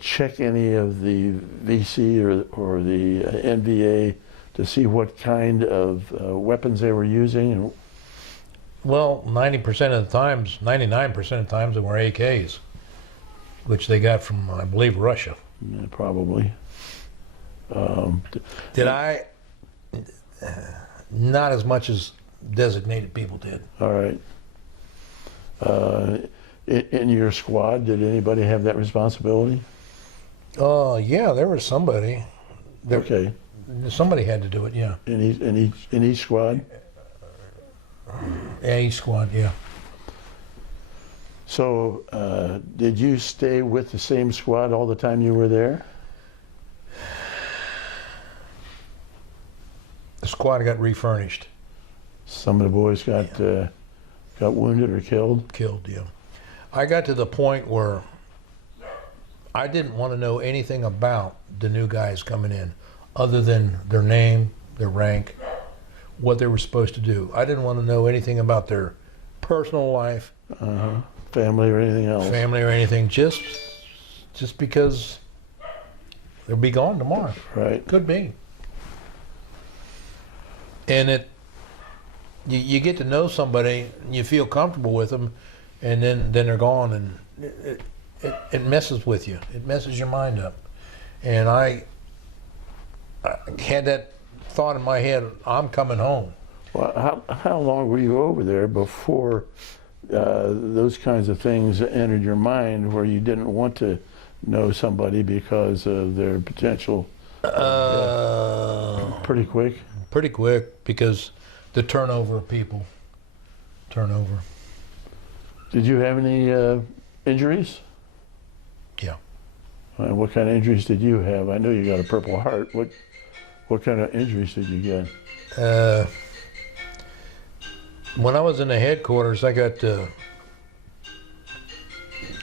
check any of the VC or the NVA to see what kind of weapons they were using? Well, 90% of the times, 99% of the times, they were AKs, which they got from, I believe, Russia. Yeah, probably. Did I? Not as much as designated people did. All right. In your squad, did anybody have that responsibility? Yeah, there was somebody. Okay. Somebody had to do it, yeah. In each squad? Yeah, each squad, yeah. So, did you stay with the same squad all the time you were there? The squad got refurnished. Some of the boys got wounded or killed? Killed, yeah. I got to the point where I didn't want to know anything about the new guys coming in other than their name, their rank, what they were supposed to do. I didn't want to know anything about their personal life, family or anything else. Family or anything, just because they'll be gone tomorrow. Right. Could be. And you get to know somebody, and you feel comfortable with them, and then they're gone, and it messes with you. It messes your mind up. And I had that thought in my head, I'm coming home. Well, how long were you over there before those kinds of things entered your mind, where you didn't want to know somebody because of their potential? Pretty quick? Pretty quick, because the turnover of people. Did you have any injuries? Yeah. What kind of injuries did you have? I know you got a Purple Heart. What kind of injuries did you get? When I was in the headquarters, I got the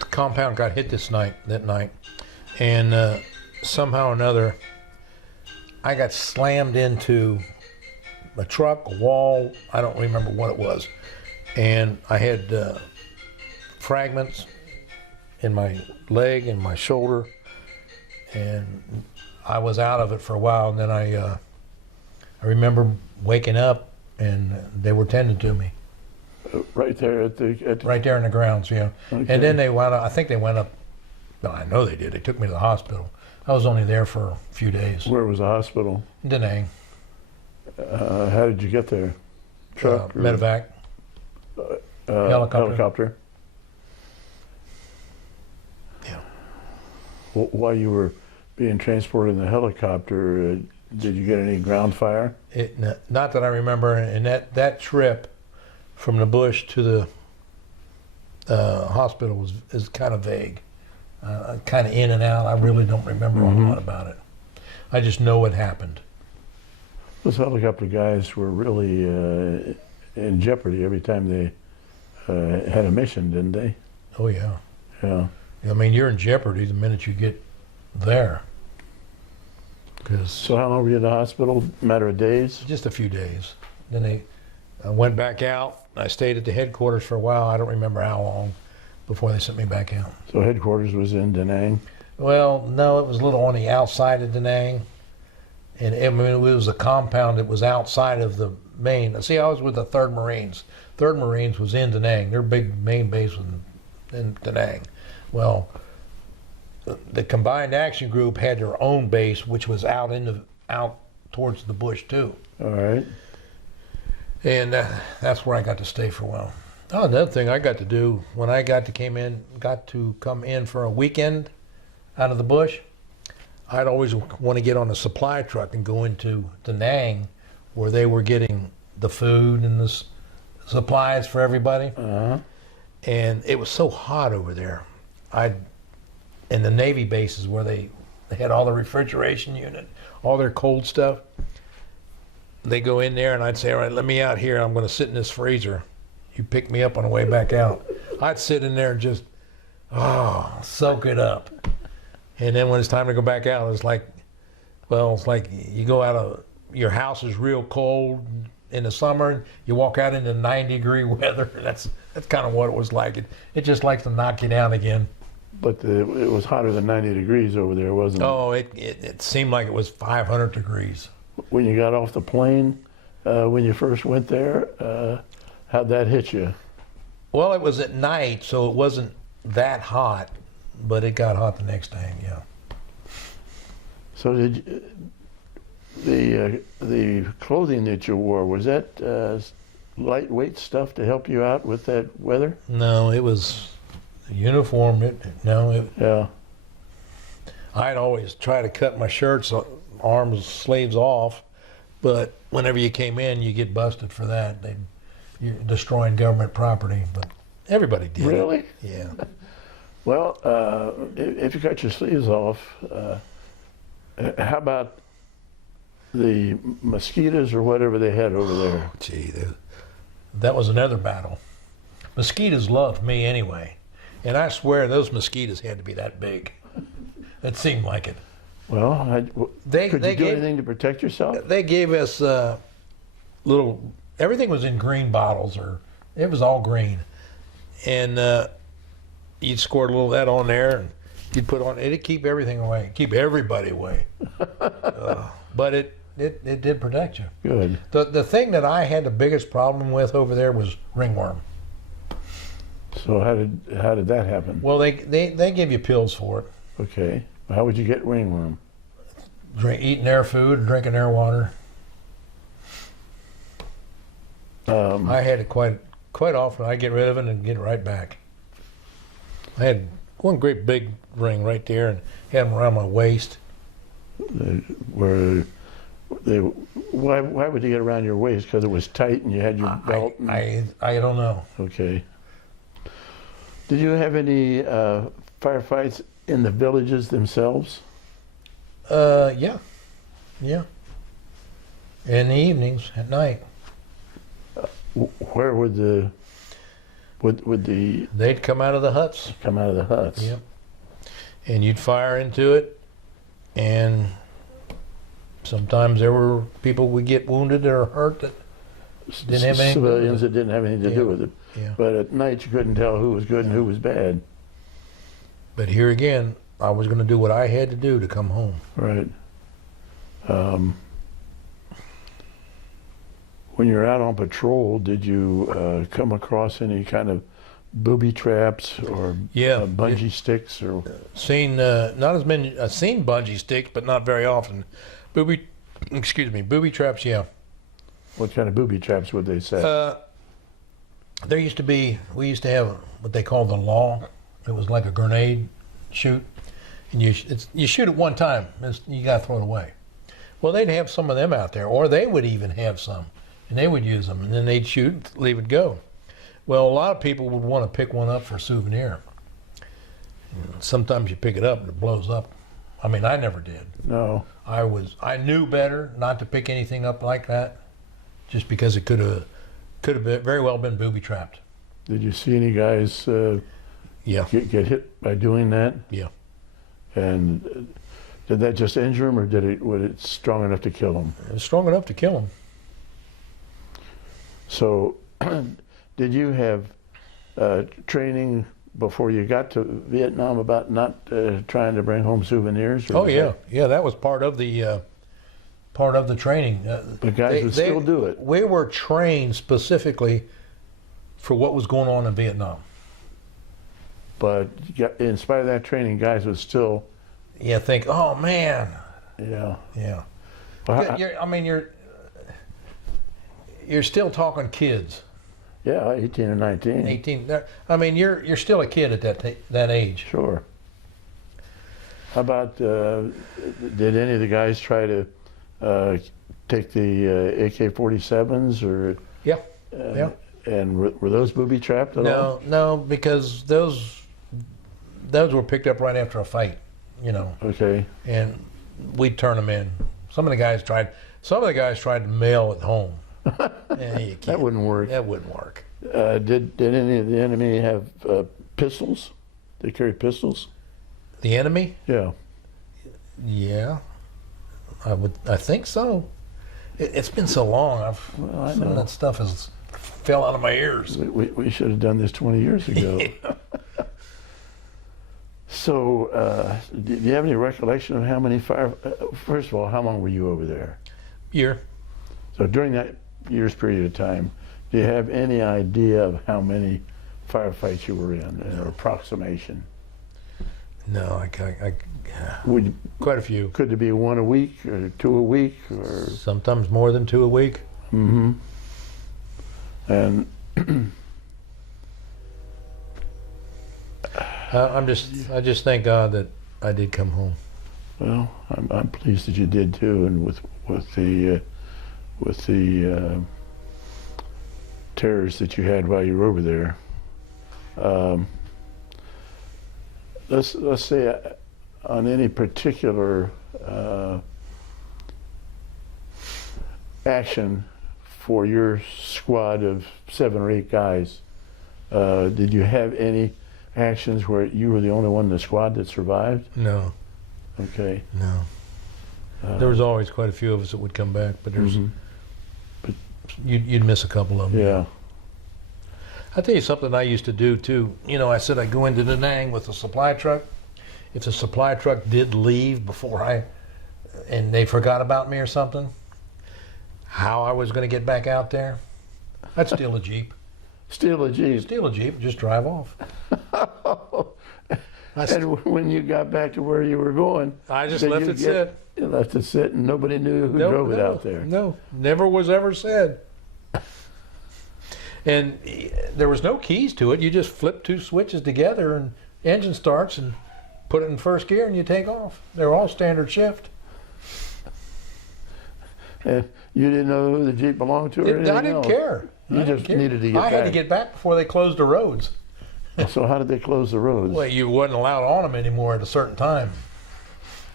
compound got hit that night, and somehow or another, I got slammed into a truck, a wall. I don't remember what it was, and I had fragments in my leg and my shoulder, and I was out of it for a while. And then I remember waking up, and they were tending to me Right there at the right there in the grounds. Yeah, Okay. and then they went up. I think they went up. No, I know they did. They took me to the hospital. I was only there for a few days. Where was the hospital? Da Nang, How did you get there? Truck? or, medevac. Helicopter. Helicopter. Yeah. While you were being transported in the helicopter, did you get any ground fire? Not that I remember. And that trip from the bush to the hospital is kind of vague, kind of in and out. I really don't remember a lot about it. I just know it happened. Those helicopter guys were really in jeopardy every time they had a mission, didn't they? Oh yeah. Yeah. I mean, you're in jeopardy the minute you get there. Because So how long were you in the hospital? Matter of days? just a few days. Then I went back out. I stayed at the headquarters for a while. I don't remember how long before they sent me back out. So headquarters was in Da Nang. Well, no, it was a little on the outside of Da Nang. And I mean, it was a compound that was outside of the main. See, I was with the 3rd Marines. 3rd Marines was in Da Nang. Their big main base was in Da Nang. Well, the Combined Action Group had their own base, which was out towards the bush too. All right. And that's where I got to stay for a while. Oh, another thing I got to do when I got to come in for a weekend out of the bush, I'd always want to get on a supply truck and go into Da Nang, where they were getting the food and the supplies for everybody. Uh-huh. And it was so hot over there. In the Navy bases where they had all the refrigeration unit, all their cold stuff. They go in there and I'd say, all right, let me out here. I'm going to sit in this freezer. You pick me up on the way back out. I'd sit in there and just, soak it up. And then when it's time to go back out, it's like you go out of, your house is real cold in the summer. You walk out into 90-degree weather. And that's kind of what it was like. It just likes to knock you down again. But it was hotter than 90 degrees over there, wasn't it? Oh, it seemed like it was 500 degrees. When you got off the plane, when you first went there, how'd that hit you? Well, it was at night, so it wasn't that hot, but it got hot the next day, yeah. So did the clothing that you wore, was that lightweight stuff to help you out with that weather? No, it was a uniform. Yeah. I'd always try to cut my shirts, arms, sleeves off, but whenever you came in, you get busted for that. You're destroying government property, but everybody did. Really? Yeah. Well, if you cut your sleeves off, how about the mosquitoes or whatever they had over there? Gee, that was another battle. Mosquitoes loved me anyway, and I swear those mosquitoes had to be that big. It seemed like it. Well, could you do anything to protect yourself? They gave us little. Everything was in green bottles, or it was all green, and you'd squirt a little of that on there, and you'd put on. It'd keep everything away, keep everybody away. But it did protect you. Good. The thing that I had the biggest problem with over there was ringworm. So how did that happen? Well, they give you pills for it. Okay. How would you get ringworm? Eating their food, drinking their water. I had it quite often. I get rid of it and get it right back. I had one great big ring right there and had them around my waist. Why would you get around your waist? Because it was tight and you had your belt? I don't know. Okay. Did you have any firefights in the villages themselves? Yeah. In the evenings, at night. Where would the They'd come out of the huts. come out of the huts? Yep. And you'd fire into it, and sometimes there were people would get wounded or hurt that didn't have anything to do with Civilians it. that didn't have anything to do with it. Yeah. But at night you couldn't tell who was good and who was bad. But here again, I was going to do what I had to do to come home. Right. When you're out on patrol, did you come across any kind of booby traps or Yeah. bungee sticks or? Seen not as many. I've seen bungee sticks, but not very often. Booby traps. Yeah. What kind of booby traps would they set? We used to have what they call the law. It was like a grenade shoot, and you shoot it one time, you got to throw it away. Well, they'd have some of them out there, or they would even have some, and they would use them, and then they'd shoot, leave it go. Well, a lot of people would want to pick one up for a souvenir. Sometimes you pick it up and it blows up. I mean, I never did. No. I knew better not to pick anything up like that, just because it could have very well been booby trapped. Did you see any guys Yeah. get hit by doing that? Yeah. And did that just injure them, or was it strong enough to kill them? It was strong enough to kill them. So, did you have training before you got to Vietnam about not trying to bring home souvenirs? Oh yeah, yeah. That was part of the training. But guys would still do it. We were trained specifically for what was going on in Vietnam. But in spite of that training, guys would still. Yeah, think, oh man. Yeah. Yeah. Well, You're still talking kids. yeah, 18 or 19. 18. I mean, you're still a kid at that age. Sure. How about, did any of the guys try to take the AK-47s or? Yeah. Yeah. And were those booby trapped at all? No, because those were picked up right after a fight, Okay. and we'd turn them in. Some of the guys tried to mail it home. You can't. That wouldn't work. That wouldn't work. Did any of the enemy have pistols? They carry pistols? The enemy? Yeah. Yeah. I think so. It's been so long. I Some of know. that stuff has fell out of my ears. We should have done this 20 years ago. So, do you have any recollection of how many first of all, how long were you over there? Year. So during that year's period of time, do you have any idea of how many firefights you were in, an approximation? No, Would, quite a few. could it be one a week or two a week or? Sometimes more than 2 a week. Mm-hmm. And I just thank God that I did come home. well, I'm pleased that you did too, and with the terrors that you had while you were over there. Let's say on any particular action for your squad of 7 or 8 guys, did you have any actions where you were the only one in the squad that survived? No, Okay. no. There was always quite a few of us that would come back, but Mhm. you'd miss a couple of them. Yeah. I'll tell you something I used to do too. I said I'd go into Da Nang with a supply truck. If the supply truck did leave and they forgot about me or something, how I was going to get back out there, I'd steal a Jeep. Steal a Jeep. Steal a Jeep and just drive off. And when you got back to where you were going, I just did left you it sit. You left it sit, and nobody knew who drove it out there. No, never was ever said. And there was no keys to it. You just flip 2 switches together and engine starts and put it in first gear and you take off. They're all standard shift. And you didn't know who the Jeep belonged to or anything I didn't else. care. You I didn't just care. needed to get I back. had to get back before they closed the roads. So how did they close the roads? Well, you wasn't allowed on them anymore at a certain time.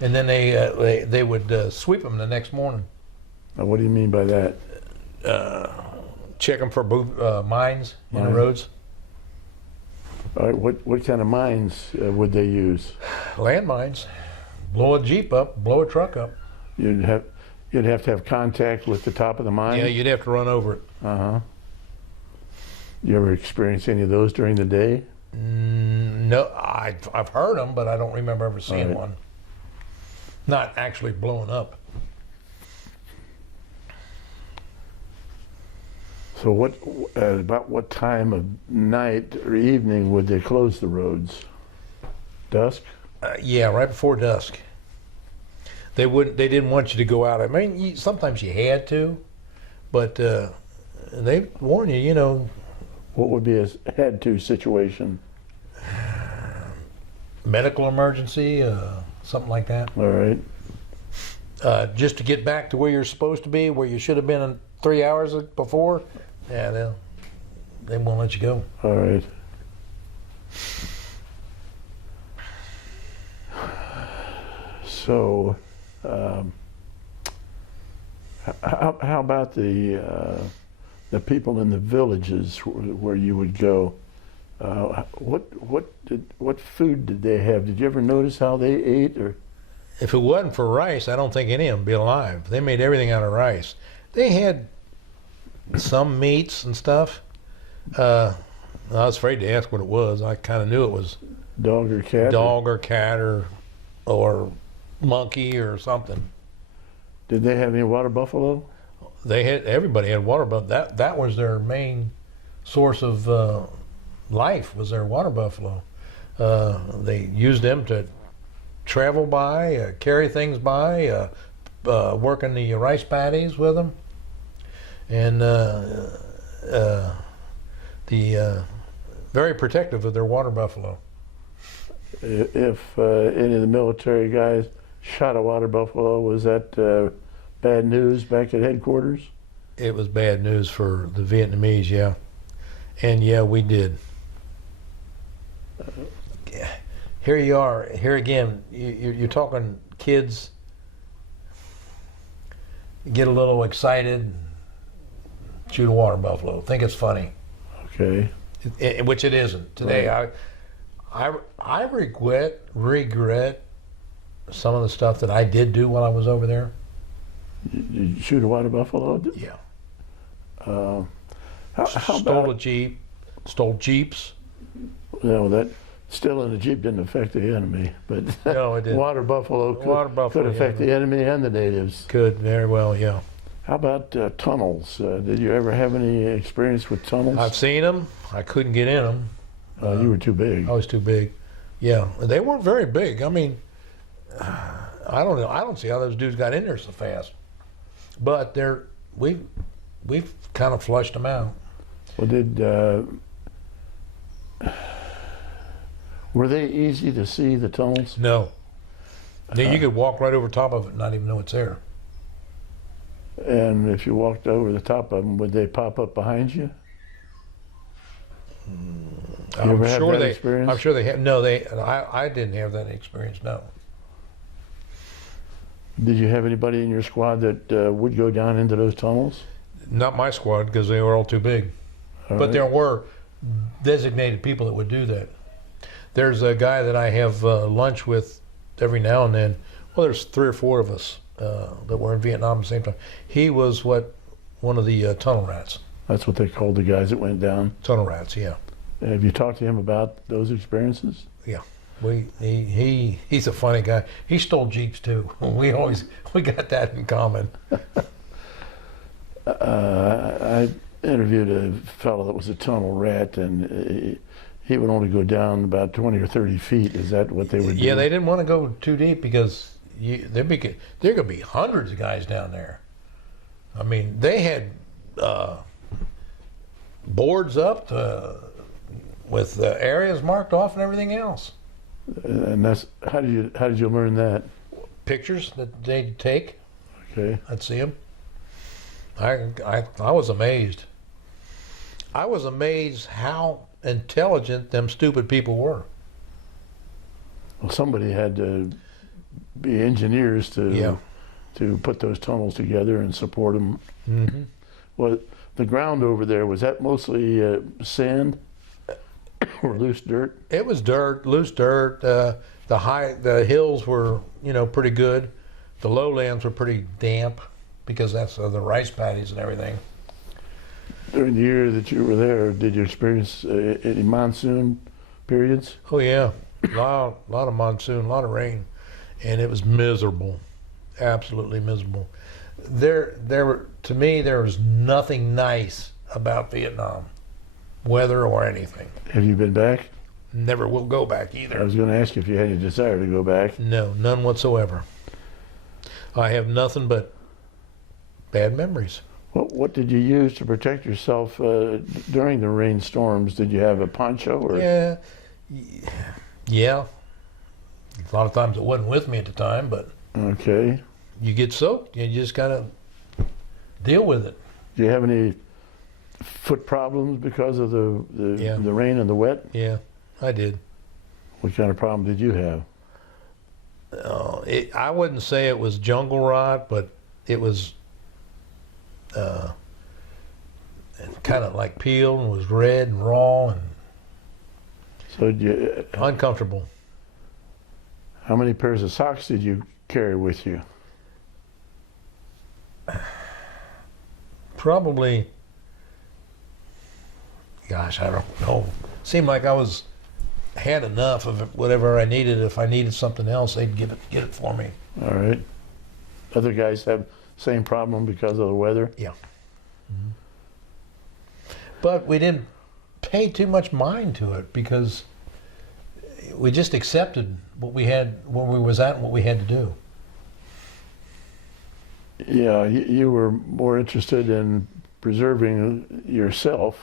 And then they would sweep them the next morning. Now, what do you mean by that? Check them for mines in the Mines. roads. All right, what kind of mines would they use? Landmines. Blow a Jeep up, blow a truck up. You'd have to have contact with the top of the mine. Yeah, you'd have to run over it. Uh-huh. You ever experience any of those during the day? No, I've heard them, but I don't remember ever seeing Right. one. Not actually blowing up. So about what time of night or evening would they close the roads? Dusk? Yeah, right before dusk. They didn't want you to go out. I mean, sometimes you had to, but they warn you. You know, What would be a had to situation? medical emergency, something like that. All right. Just to get back to where you're supposed to be, where you should have been in 3 hours before. Yeah, they won't let you go. All right. So, how about the people in the villages where you would go? What food did they have? Did you ever notice how they ate? Or If it wasn't for rice, I don't think any of them would be alive. They made everything out of rice. They had some meats and stuff. I was afraid to ask what it was. I kind of knew it was dog or cat? dog or cat or monkey or something. Did they have any water buffalo? Everybody had water, but that was their main source of life, was their water buffalo. They used them to travel by, carry things by, work in the rice paddies with them, and very protective of their water buffalo. If any of the military guys shot a water buffalo, was that bad news back at headquarters? It was bad news for the Vietnamese, yeah. And yeah, we did. Here you are, here again, you're talking kids get a little excited, shoot a water buffalo, think it's funny. Okay. Which it isn't. Today, Right. I regret some of the stuff that I did do while I was over there. You shoot a water buffalo? Yeah. How Stole about a Jeep, stole Jeeps. no? That still in the Jeep didn't affect the enemy, but No, it didn't. water buffalo could affect yeah. the enemy and the natives. Could, very well, yeah. How about tunnels? Did you ever have any experience with tunnels? I've seen them. I couldn't get in them. You were too big. I was too big. Yeah, they weren't very big. I mean, I don't know. I don't see how those dudes got in there so fast. But we've kind of flushed them out. Well, were they easy to see, the tunnels? No. You could walk right over top of it and not even know it's there. And if you walked over the top of them, would they pop up behind you? You ever have that experience? I'm sure they have. No, I didn't have that experience. No. Did you have anybody in your squad that would go down into those tunnels? Not my squad, because they were all too big. All But right. there were designated people that would do that. There's a guy that I have lunch with every now and then. Well, there's 3 or 4 of us that were in Vietnam at the same time. He was one of the tunnel rats. That's what they called the guys that went down. Tunnel rats, yeah. Have you talked to him about those experiences? He's a funny guy. He stole Jeeps too. We got that in common. I interviewed a fellow that was a tunnel rat, and he would only go down about 20 or 30 feet. Is that what they would do? Yeah, they didn't want to go too deep because there could be hundreds of guys down there. I mean, they had boards up with areas marked off and everything else. And that's how did you learn that? Pictures that they'd take, Okay. I'd see them. I was amazed. I was amazed how intelligent them stupid people were. Well, somebody had to be engineers to put those tunnels together and support them. Mm-hmm. Well, the ground over there, was that mostly sand or loose dirt? It was dirt, loose dirt. The hills were, pretty good. The lowlands were pretty damp because that's the rice paddies and everything. During the year that you were there, did you experience any monsoon periods? Oh yeah, lot of monsoon, a lot of rain, and it was miserable, absolutely miserable. To me, there was nothing nice about Vietnam, weather or anything. Have you been back? Never will go back I either. was going to ask you if you had any desire to go back. No, none whatsoever. I have nothing but bad memories. What did you use to protect yourself during the rainstorms? Did you have a poncho or? Yeah. A lot of times it wasn't with me at the time, but Okay. you get soaked. You just gotta deal with it. Do you have any foot problems because of Yeah. the rain and the wet? Yeah, I did. What kind of problem did you have? I wouldn't say it was jungle rot, but it was kind of like peeled and was red and raw and So uncomfortable. how many pairs of socks did you carry with you? Probably, gosh, I don't know. Seemed like I had enough of it, whatever I needed. If I needed something else, they'd get it for me. All right. Other guys have same problem because of the weather? Yeah. But we didn't pay too much mind to it because we just accepted what we had, where we was at, and what we had to do. Yeah, you were more interested in preserving yourselves,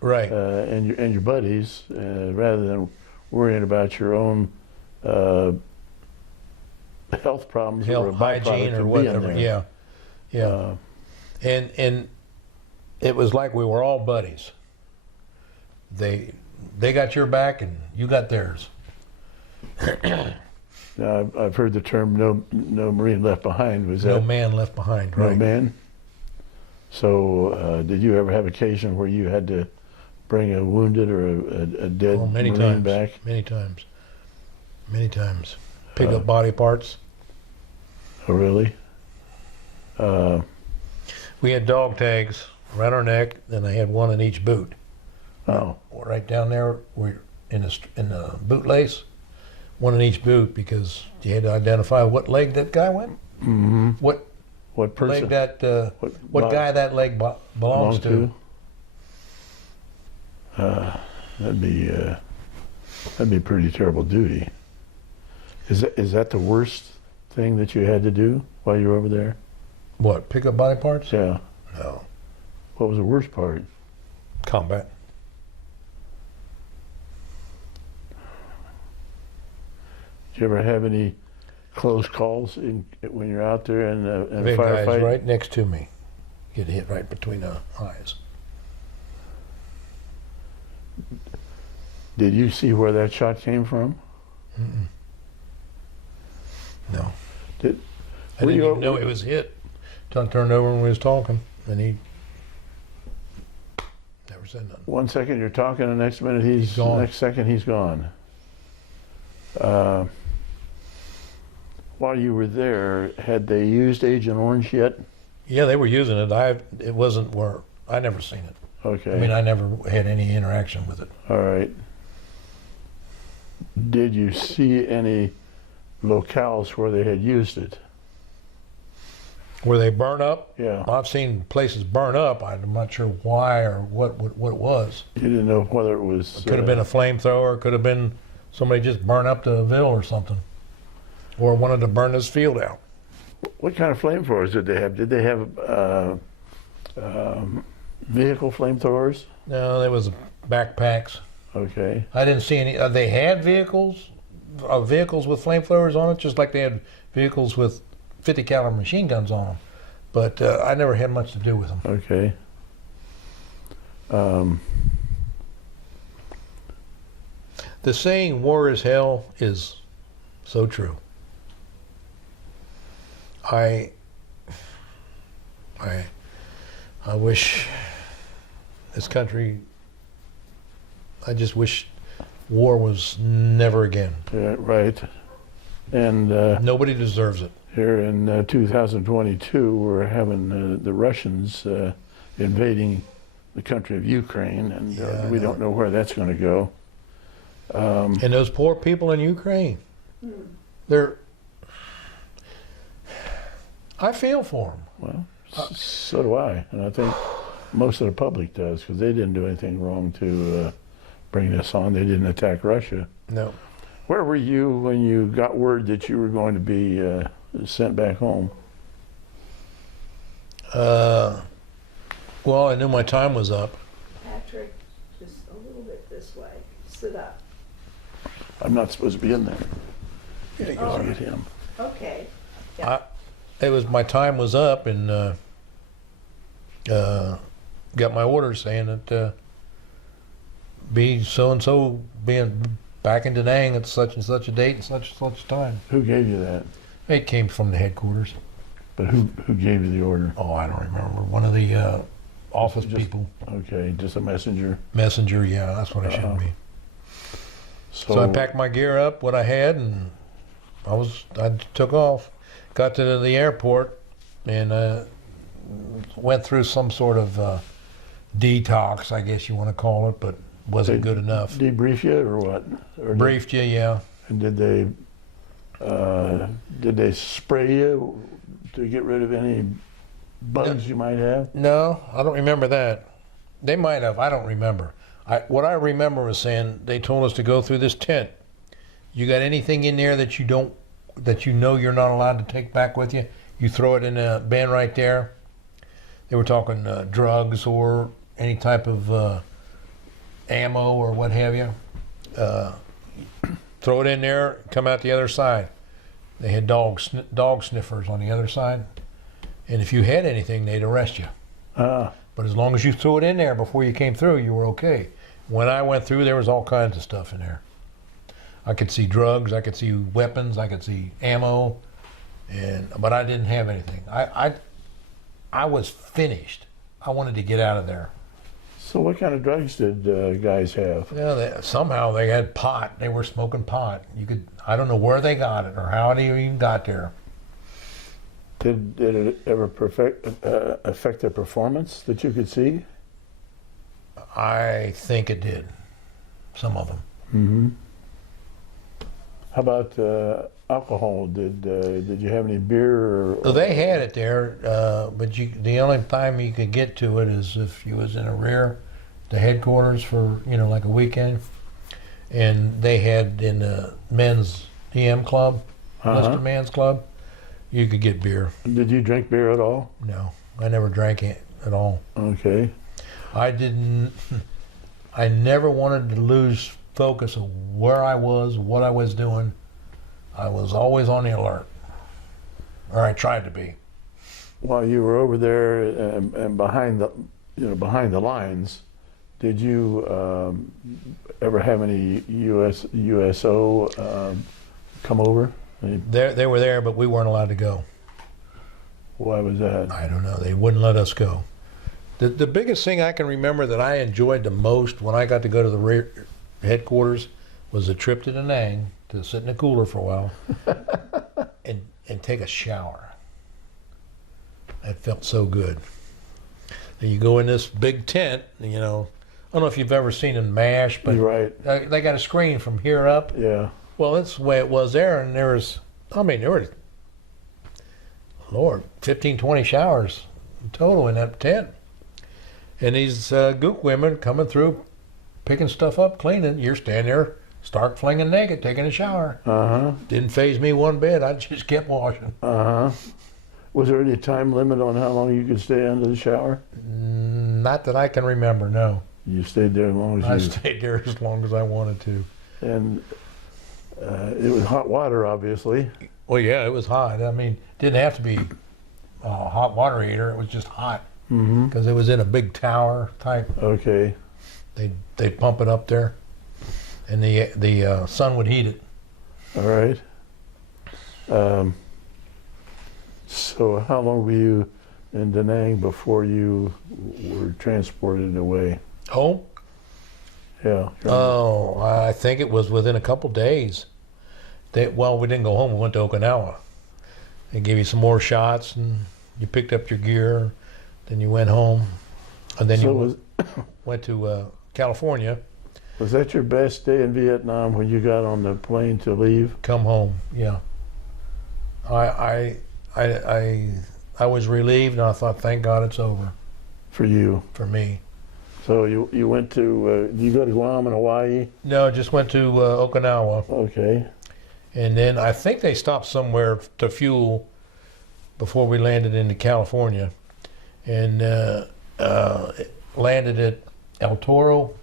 Right. and your buddies, rather than worrying about your own health problems or a Health, hygiene, byproduct or of being whatever. there. Yeah. And it was like we were all buddies. They got your back and you got theirs. Now, I've heard the term "no Marine left behind." Was No that man left behind, no right? man? So, did you ever have occasion where you had to bring a wounded or a dead Oh, many Marine times. back? Many times. Pick up body parts. Oh, really? We had dog tags around our neck, and I had one in each boot. Oh, Right down there, we're in the boot lace, one in each boot, because you had to identify what leg that guy went, mm-hmm. what What person? leg that, what body guy that leg belongs to. That'd be pretty terrible duty. Is that the worst thing that you had to do while you were over there? What, pick up body parts? Yeah. No. What was the worst part? Combat. Did you ever have any close calls when you're out there in a Big guy's firefight? right next to me. Get hit right between the eyes. Did you see where that shot came from? Mm-mm. No. Did I were didn't you- even know he was hit. Till I turned over when we was talking, and he never said nothing. 1 second you're talking, the next minute He's gone. the next second he's gone. While you were there, had they used Agent Orange yet? Yeah, they were using it. It wasn't where I never seen it. Okay. I mean, I never had any interaction with it. All right. Did you see any locales where they had used it? Where they burn up? Yeah. I've seen places burn up. I'm not sure why or what it was. You didn't know whether it was. It could have been a flamethrower. Could have been somebody just burn up the ville or something, or wanted to burn this field out. What kind of flamethrowers did they have? Did they have vehicle flamethrowers? No, there was backpacks. Okay. I didn't see any. They had vehicles with flamethrowers on it, just like they had vehicles with 50 caliber machine guns on them. But I never had much to do with them. Okay. The saying "war is hell" is so true. I wish this country. I just wish war was never again. Yeah, right. And Nobody deserves it. here in 2022, we're having the Russians invading the country of Ukraine, and Yeah, I we know. don't know where that's going to go. And those poor people in Ukraine, they're. I feel for them. Well, so do I, and I think most of the public does, because they didn't do anything wrong to bring this on. They didn't attack Russia. No. Where were you when you got word that you were going to be sent back home? Well, I knew my time was up. Patrick, just a little bit this way. Sit up. I'm not supposed to be in there. Yeah, Oh. go get him. Okay. It was my time was up, and got my order saying that be so and so being back in Da Nang at such and such a date and such time. Who gave you that? It came from the headquarters. But who gave you the order? Oh, I don't remember. One of the office Just- people, Okay, just a messenger. messenger. Yeah, that's what it should be. So I packed my gear up, what I had, and I took off. Got to the airport and went through some sort of detox, I guess you want to call it, but wasn't good enough. Debrief you or what? Or Briefed you, yeah. And did they spray you to get rid of any bugs you might have? No, I don't remember that. They might have. I don't remember. What I remember was saying they told us to go through this tent. You got anything in there that you know you're not allowed to take back with you? You throw it in a bin right there. They were talking drugs or any type of ammo or what have you. Throw it in there, come out the other side. They had dog sniffers on the other side. And if you had anything, they'd arrest you. But as long as you threw it in there before you came through, you were okay. When I went through, there was all kinds of stuff in there. I could see drugs, I could see weapons, I could see ammo, but I didn't have anything. I was finished. I wanted to get out of there. So what kind of drugs did guys have? Yeah, somehow they had pot. They were smoking pot. I don't know where they got it or how they even got there. Did it ever affect their performance that you could see? I think it did. Some of them. Mm-hmm. How about alcohol? Did you have any beer? Or So they had it there, but the only time you could get to it is if you was in a rear, the headquarters for like a weekend, and they had in the men's EM club, Lister Men's Club, you could get beer. Did you drink beer at all? No, I never drank it at all. Okay. I didn't. I never wanted to lose focus of where I was, what I was doing. I was always on the alert, or I tried to be. While you were over there and behind the lines, did you ever have any USO come over? They were there, but we weren't allowed to go. Why was that? I don't know. They wouldn't let us go. The biggest thing I can remember that I enjoyed the most when I got to go to the rear headquarters was a trip to Da Nang to sit in the cooler for a while and take a shower. That felt so good. And you go in this big tent, I don't know if you've ever seen in MASH, but You're right. they got a screen from here up. Yeah. Well, that's the way it was there, and there were, Lord, 15, 20 showers total in that tent. And these gook women coming through, picking stuff up, cleaning. You're standing there, stark flinging naked, taking a shower. Didn't faze me one bit. I just kept washing. Was there any time limit on how long you could stay under the shower? Not that I can remember, no. You stayed there as long as I stayed there as long as I wanted to. And it was hot water, obviously. Well, yeah, it was hot. I mean, it didn't have to be a hot water heater. It was just hot because it was in a big tower type. Okay. They pump it up there, and the sun would heat it. All right. So how long were you in Da Nang before you were transported away? Home? Yeah. Oh, I think it was within a couple days. We didn't go home. We went to Okinawa. They gave you some more shots, and you picked up your gear. Then you went home. And then So you went to California, was that your best day in Vietnam when you got on the plane to leave? come home. Yeah. I was relieved, and I thought, thank God it's over For you. for me. So you went to, did you go to Guam and Hawaii? No, just went to Okinawa, Okay. and then I think they stopped somewhere to fuel before we landed into California, and landed at El Toro.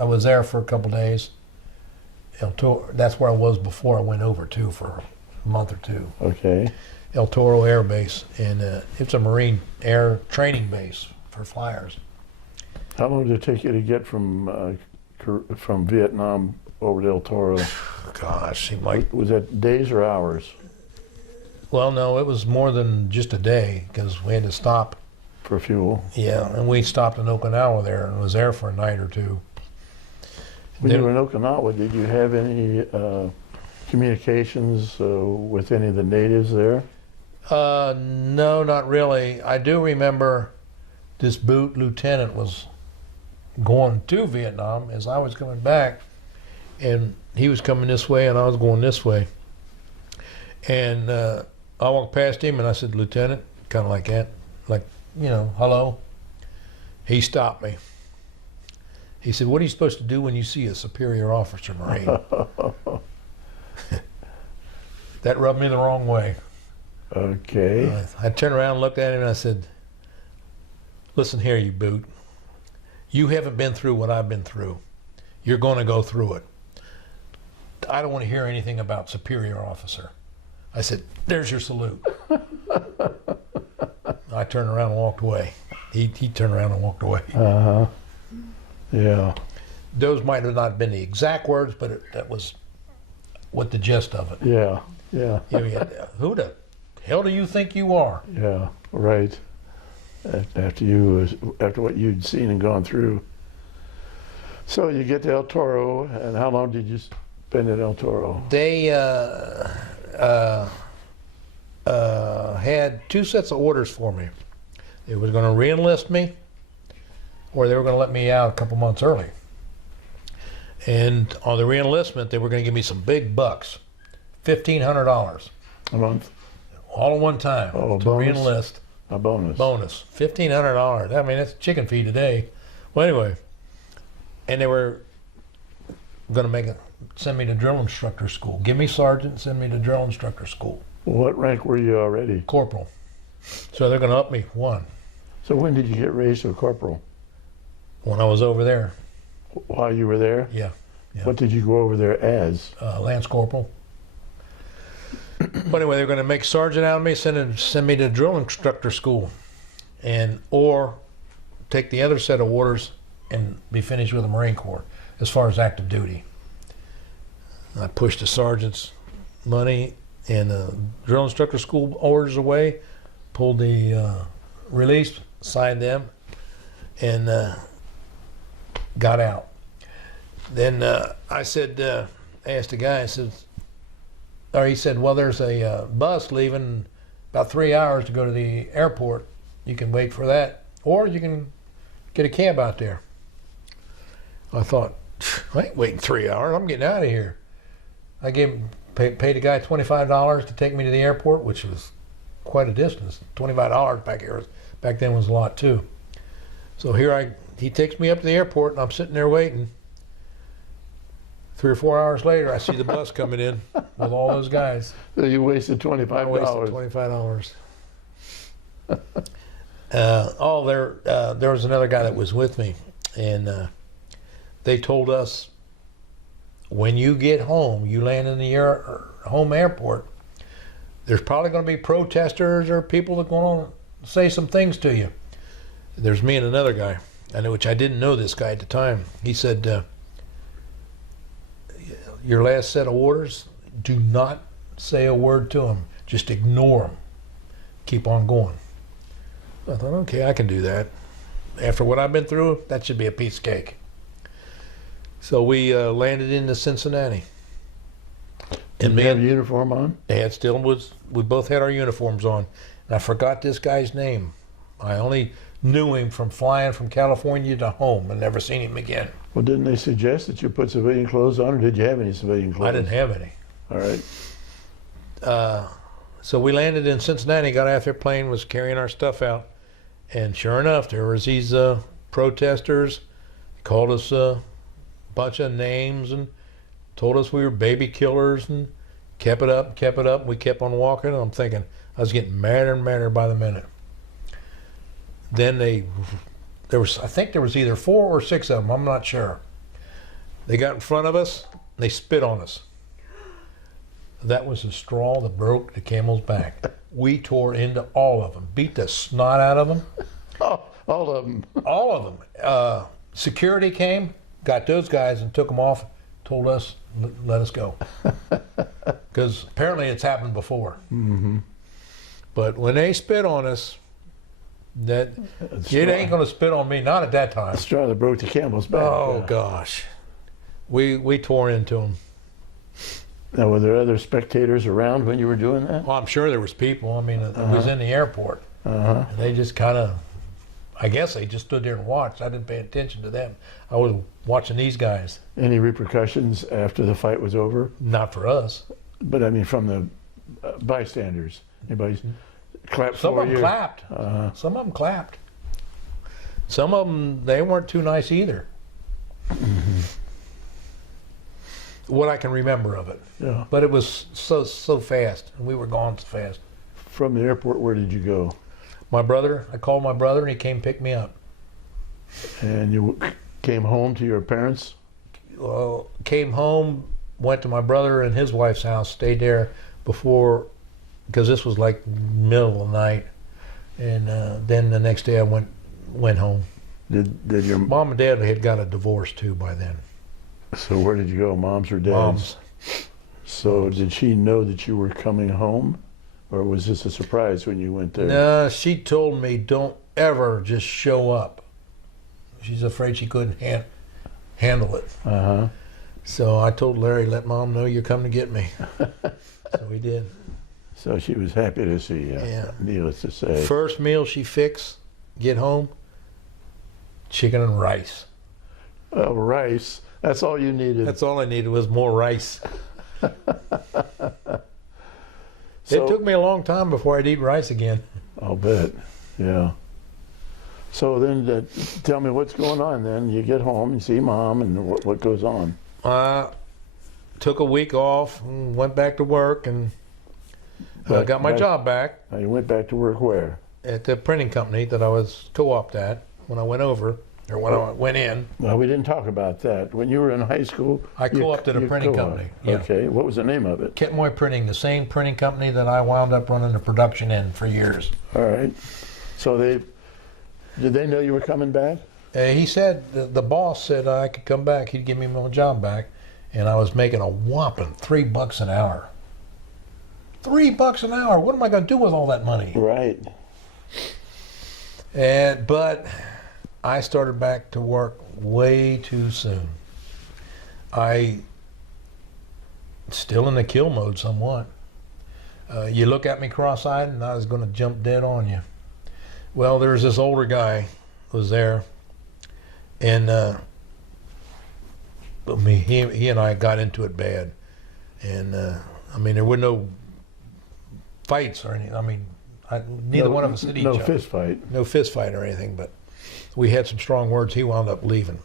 I was there for a couple days. El Toro, that's where I was before I went over to for a month or two. Okay. El Toro Air Base, and it's a Marine air training base for flyers. How long did it take you to get from Vietnam over to El Toro? Gosh, seemed like, Was that days or hours well, no, it was more than just a day because we had to stop. for fuel? Yeah, and we stopped in Okinawa there and was there for a night or two. When Then- you were in Okinawa, did you have any communications with any of the natives there? No, not really. I do remember this boot lieutenant was going to Vietnam as I was coming back, and he was coming this way and I was going this way. And I walked past him and I said, Lieutenant, kind of like that, like, hello. He stopped me. He said, what are you supposed to do when you see a superior officer Marine? That rubbed me the wrong way. Okay. I turned around and looked at him and I said, listen here, you boot. You haven't been through what I've been through. You're going to go through it. I don't want to hear anything about superior officer. I said, there's your salute. I turned around and walked away. He turned around and walked away. Uh-huh. Yeah. Those might have not been the exact words, but that was what the gist of it. Yeah. Yeah. Who the hell do you think you are? Yeah. Right. After what you'd seen and gone through. So you get to El Toro, and how long did you spend at El Toro? They had two sets of orders for me. They were going to re-enlist me, or they were going to let me out a couple months early. And on the re-enlistment, they were going to give me some big bucks, $1,500, A month? all at one time Oh, to bonus? re-enlist. A bonus? Bonus, $1,500. I mean, that's chicken feed today. Well, anyway, and they were going to send me to drill instructor school. Give me sergeant, send me to drill instructor school. What rank were you already? Corporal. So they're going to up me one So when did you get raised to a corporal? when I was over there. While you were there? Yeah. Yeah. What did you go over there as? Lance Corporal. But anyway, they're going to make sergeant out of me, send me to drill instructor school, or take the other set of orders and be finished with the Marine Corps as far as active duty. I pushed the sergeant's money and drill instructor school orders away, pulled the release, signed them, and got out. Then I said, I asked the guy, he said, well, there's a bus leaving about 3 hours to go to the airport. You can wait for that, or you can get a cab out there. I thought, I ain't waiting 3 hours. I'm getting out of here. I paid the guy $25 to take me to the airport, which was quite a distance. $25 back then was a lot too. So he takes me up to the airport, and I'm sitting there waiting. 3 or 4 hours later, I see the bus coming in with all those guys. So you wasted $25. I wasted $25. There was another guy that was with me, and they told us, when you get home, you land in the home airport, there's probably going to be protesters or people that are going to say some things to you. There's me and another guy, which I didn't know this guy at the time. He said, your last set of orders, do not say a word to them. Just ignore them. Keep on going. I thought, okay, I can do that. After what I've been through, that should be a piece of cake. So we landed into Cincinnati. Did you have a uniform on? We both had our uniforms on. And I forgot this guy's name. I only knew him from flying from California to home and never seen him again. Well, didn't they suggest that you put civilian clothes on, or did you have any civilian clothes? I didn't have any. All right. So we landed in Cincinnati, got out there, plane was carrying our stuff out. And sure enough, there was these protesters. They called us a bunch of names and told us we were baby killers and kept it up, kept it up. We kept on walking, and I'm thinking, I was getting madder and madder by the minute. Then I think there was either 4 or 6 of them, I'm not sure. They got in front of us, and they spit on us. That was the straw that broke the camel's back. We tore into all of them, beat the snot out of them. Oh, all of them. All of them. Security came, got those guys and took them off, told us, let us go. Because apparently it's happened before. Mm-hmm. But when they spit on us, it ain't going to spit on me, not at that time. The straw that broke the camel's back. Oh, gosh. We tore into them. Now, were there other spectators around when you were doing that? Well, I'm sure there was people. I mean, it was in the airport. And they just kind of, I guess they just stood there and watched. I didn't pay attention to them. I was watching these guys. Any repercussions after the fight was over? Not for us. But I mean, from the bystanders. Anybody clap Some for of them you? clapped. Some of them clapped. Some of them, they weren't too nice either. What I can remember of it. Yeah. But it was so fast, and we were gone so fast. From the airport, where did you go? I called my brother, and he came pick me up. And you came home to your parents? Well, came home, went to my brother and his wife's house, stayed there before, because this was like middle of the night. And then the next day I went home. Did your Mom and Dad had got a divorce too by then. So where did you go, mom's or dad's? Mom's. So did she know that you were coming home? Or was this a surprise when you went there? No, she told me don't ever just show up. She's afraid she couldn't handle it. Uh-huh. So I told Larry, let Mom know you're coming to get me. So we did. So she was happy to see you, Yeah. needless to say. First meal she fixed, get home, chicken and rice. Oh, rice. That's all you needed. That's all I needed was more rice. So- It took me a long time before I'd eat rice again. I'll bet. Yeah. So then tell me what's going on then. You get home, you see mom, and what goes on? Took a week off, and went back to work, and got my job back Now you went back to work where? at the printing company that I was co-opted at when I went over, or when I went in. Well, we didn't talk about that. When you were in high school, I co-opted a you printing co-op. company. Yeah. Okay. What was the name of it? Ketmoy Printing, the same printing company that I wound up running the production in for years. All right. So did they know you were coming back? He said, the boss said I could come back, he'd give me my job back, and I was making a whopping $3 an hour. $3 an hour, what am I gonna do with all that money? Right. But I started back to work way too soon. I still in the kill mode somewhat. You look at me cross-eyed and I was gonna jump dead on you. Well, there was this older guy was there, and he and I got into it bad. And I mean, there were no fights or anything. I mean, neither one of us hit each other. No fist fight. No fist fight or anything, but we had some strong words. He wound up leaving.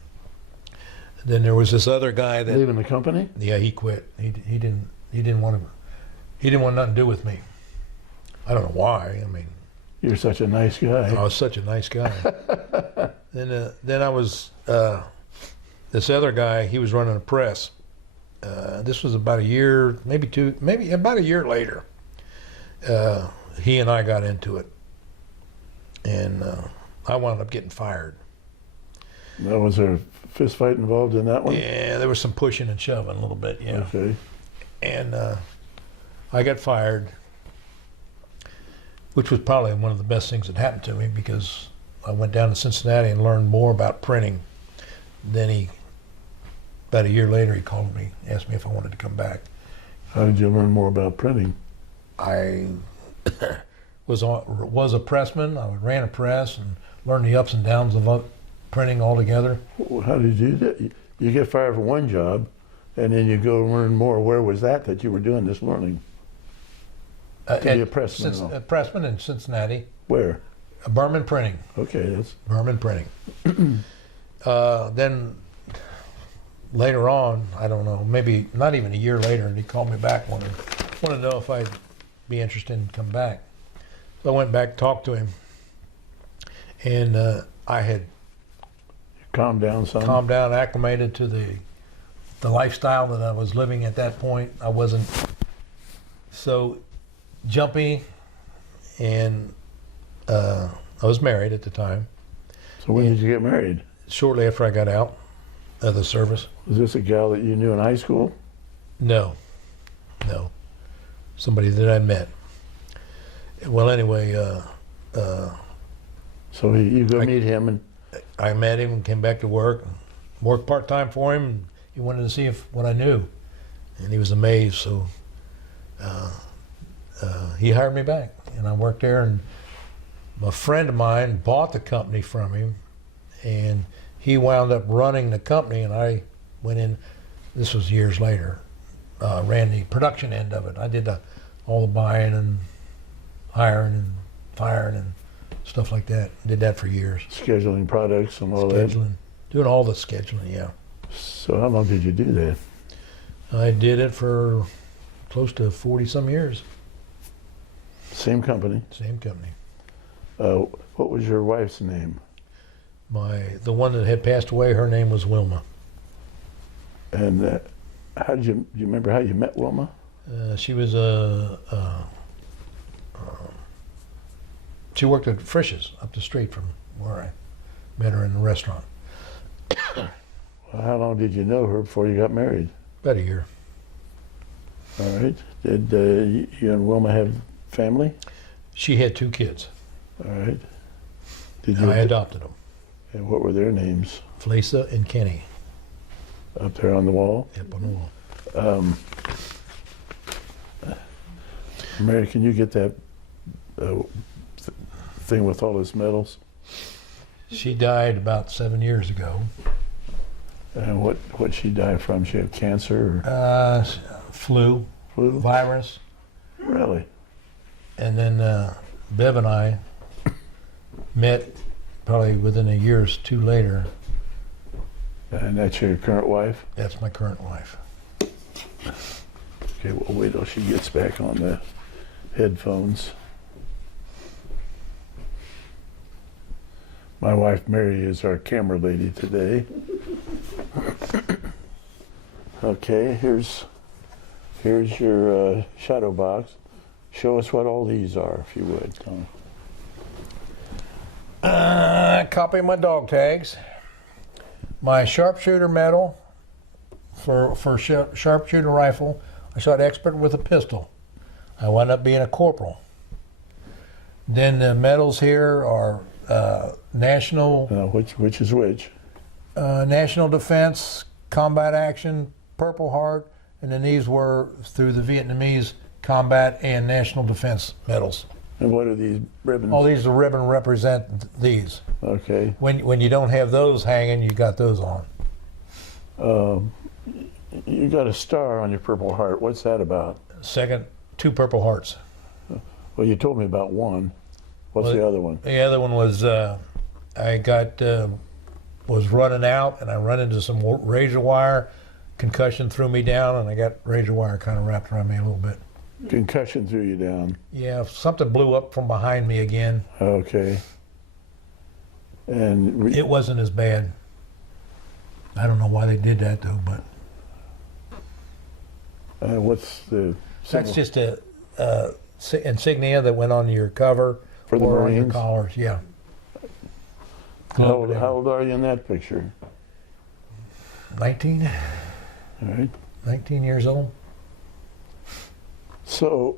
Then there was this other guy that Leaving the company? yeah, he quit. He didn't want nothing to do with me. I don't know why. I mean, You're such a nice guy. I was such a nice guy. then I was this other guy. He was running a press. This was about a year, maybe about a year later. He and I got into it, and I wound up getting fired. Was there a fist fight involved in that one? Yeah, there was some pushing and shoving a little bit. Yeah, Okay. and I got fired, which was probably one of the best things that happened to me because I went down to Cincinnati and learned more about printing. Then about a year later, he called me, asked me if I wanted to come back. How did you learn more about printing? I was a pressman. I ran a press and learn the ups and downs of printing altogether. Well, how did you do that? You get fired from one job, and then you go learn more. Where was that you were doing this learning? To be a pressman. A pressman in Cincinnati. Where? Berman Printing. Okay, that's Berman Printing. Then later on, I don't know, maybe not even a year later, and he called me back, wanted to know if I'd be interested in coming back. So I went back, talked to him, and I had calmed down some. calmed down, acclimated to the lifestyle that I was living at that point. I wasn't so jumpy, and I was married at the time. So when did you get married? Shortly after I got out of the service. Was this a gal that you knew in high school? No. Somebody that I met. Well, anyway, So you go meet him, and I met him and came back to worked part-time for him, and he wanted to see what I knew. And he was amazed, so he hired me back, and I worked there. And a friend of mine bought the company from him, and he wound up running the company, and I went in, this was years later, ran the production end of it. I did all the buying and hiring and firing and stuff like that. Did that for years. scheduling products and all Scheduling, doing all the scheduling, yeah. that. So how long did you do that? I did it for close to 40 some years. Same company. Same company. What was your wife's name? The one that had passed away, her name was Wilma. And how did do you remember how you met Wilma? She was she worked at Frisch's up the street from where I met her in the restaurant. Well, how long did you know her before you got married? About a year. All right. Did you and Wilma have family? She had 2 kids. All right. Did I adopted them, And what were their names? Felisa and Kenny, Up there on the wall? up on the wall. Mary, can you get that thing with all his medals? She died about 7 years ago. And what she died from? She had cancer Flu, or flu? virus, Really? and then Bev and I met probably within a year or 2 later. And that's your current wife? That's my current wife. Okay, well, wait till she gets back on the headphones. My wife, Mary, is our camera lady today. Okay, here's your shadow box. Show us what all these are, if you would, Tom. Copy of my dog tags. My sharpshooter medal for sharpshooter rifle. I shot expert with a pistol. I wound up being a corporal. Then the medals here are national Which is which? national defense, combat action, Purple Heart, and then these were through the Vietnamese combat and national defense medals. And what are these ribbons? All these, the ribbon represent these. Okay. When you don't have those hanging, you got those on. You got a star on your Purple Heart. What's that about? Second, 2 Purple Hearts. Well, you told me about one. What's the other one? The other one was I got was running out and I run into some razor wire. Concussion threw me down and I got razor wire kind of wrapped around me a little bit. Concussion threw you down. Yeah, something blew up from behind me again. Okay. And It wasn't as bad. I don't know why they did that though, but what's the that's symbol? just a insignia that went on your cover For the or on your Marines? collars. Yeah. How old are you in that picture? 19, All right. 19 years old. So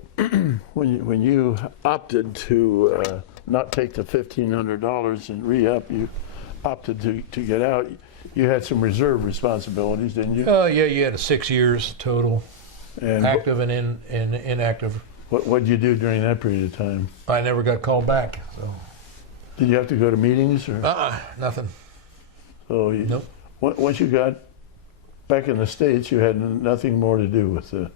when you opted to not take the $1,500 and re-up, you opted to get out. You had some reserve responsibilities, didn't you? Oh yeah, you had 6 years total, And active and inactive. what did you do during that period of time? I never got called back. So Did you have to go to meetings or? Nothing. So Nope. Once you got back in the States, you had nothing more to do with the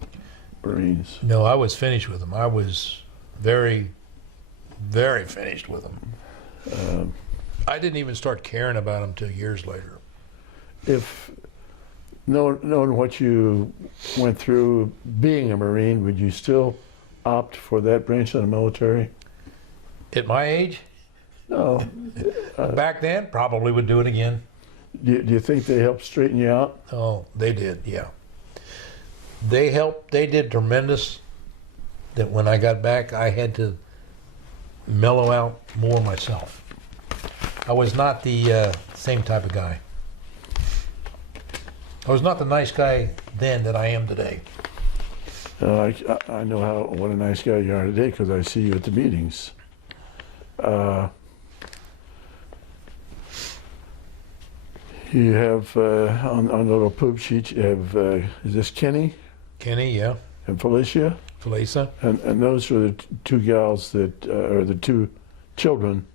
Marines. No, I was finished with them. I was very, very finished with them. I didn't even start caring about them till years later. If knowing what you went through being a Marine, would you still opt for that branch of the military? At my age, No. back then, probably would do it again. Do you think they helped straighten you out? Oh, they did, yeah. They helped, they did tremendous. That when I got back, I had to mellow out more myself. I was not the same type of guy. I was not the nice guy then that I am today. I know what a nice guy you are today because I see you at the meetings. You have on the little poop sheet. You have is this Kenny Kenny, yeah. and Felicia, Felisa, and those are the two gals that are the two children.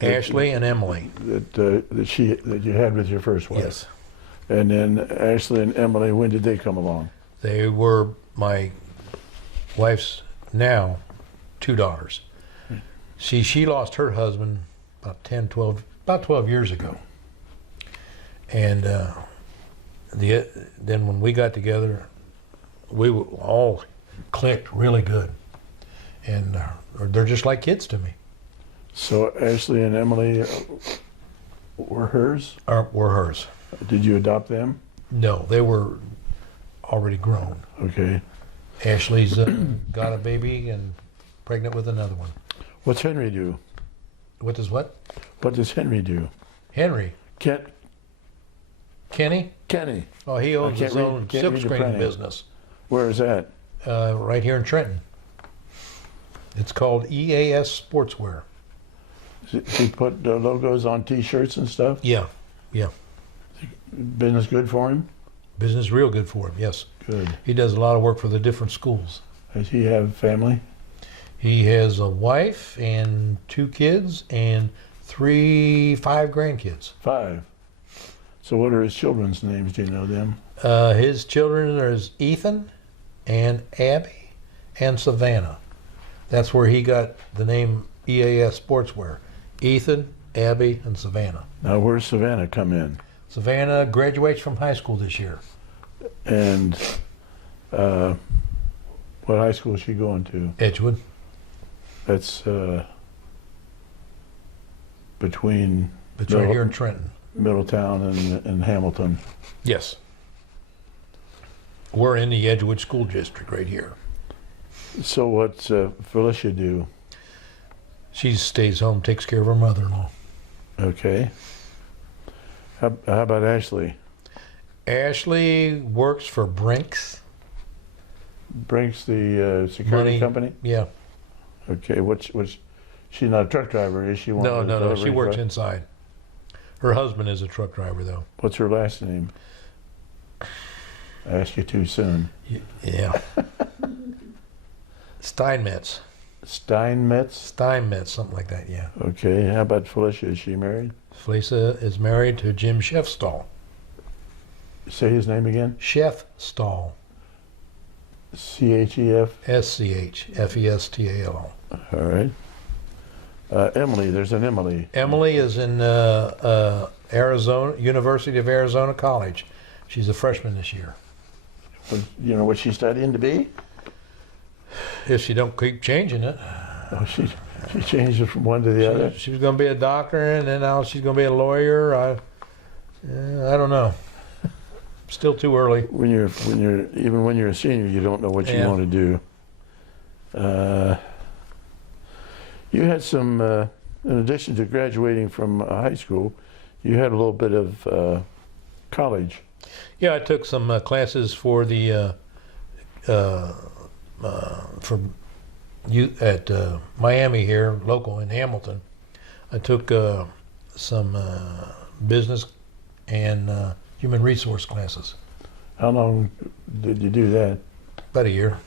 Ashley, and Emily. That you had with your first wife. Yes. And then Ashley and Emily, when did they come along? They were my wife's now 2 daughters. See, she lost her husband about 12 years ago. And then when we got together, we all clicked really good. And they're just like kids to me. So Ashley and Emily were hers? Were hers. Did you adopt them? No, they were already grown. Okay. Ashley's got a baby and pregnant with another one. What's Henry do? What does what? What does Henry do? Henry. Kenny? Kenny. Oh, he owns his own can't silk read the screening printout. business Where is that? right here in Trenton. It's called EAS Sportswear. Does he put logos on T-shirts and stuff? Yeah, Business good for him? business real good for him, yes. Good. He does a lot of work for the different schools. Does he have family? He has a wife and 2 kids and 5 grandkids. 5. So what are his children's names? Do you know them? His children are Ethan and Abby and Savannah. That's where he got the name EAS Sportswear. Ethan, Abby, and Savannah. Now where's Savannah come in? Savannah graduates from high school this year. And what high school is she going to? Edgewood. That's between It's right here in Trenton. Middletown and Hamilton. Yes. We're in the Edgewood School District right here. So what's Felicia do? She stays home, takes care of her mother-in-law. Okay. How about Ashley? Ashley works for Brinks. Brinks the security company? Yeah. Okay. What's she's not a truck driver, is she? One No, of the no, no. She delivery works truck- inside. Her husband is a truck driver, though. What's her last name? I asked you too soon. Yeah. Steinmetz. Steinmetz? Something like that, yeah. Okay. How about Felicia? Is she married? Felisa is married to Jim Chefstall. Say his name again. Chefstall. C-H-E-F? SCHFESTAL. All right. Emily, there's an Emily. Emily is in Arizona, University of Arizona College. She's a freshman this year. You know what she's studying to be? If she don't keep changing it. Oh, she changed it from one to the other. She was going to be a doctor, and then now she's going to be a lawyer. I don't know. Still too early. When you're a senior, you don't know what you Yeah. want to do. You had some, in addition to graduating from high school, you had a little bit of college. Yeah, I took some classes for the at Miami here, local in Hamilton. I took some business and human resource classes. How long did you do that? About a year.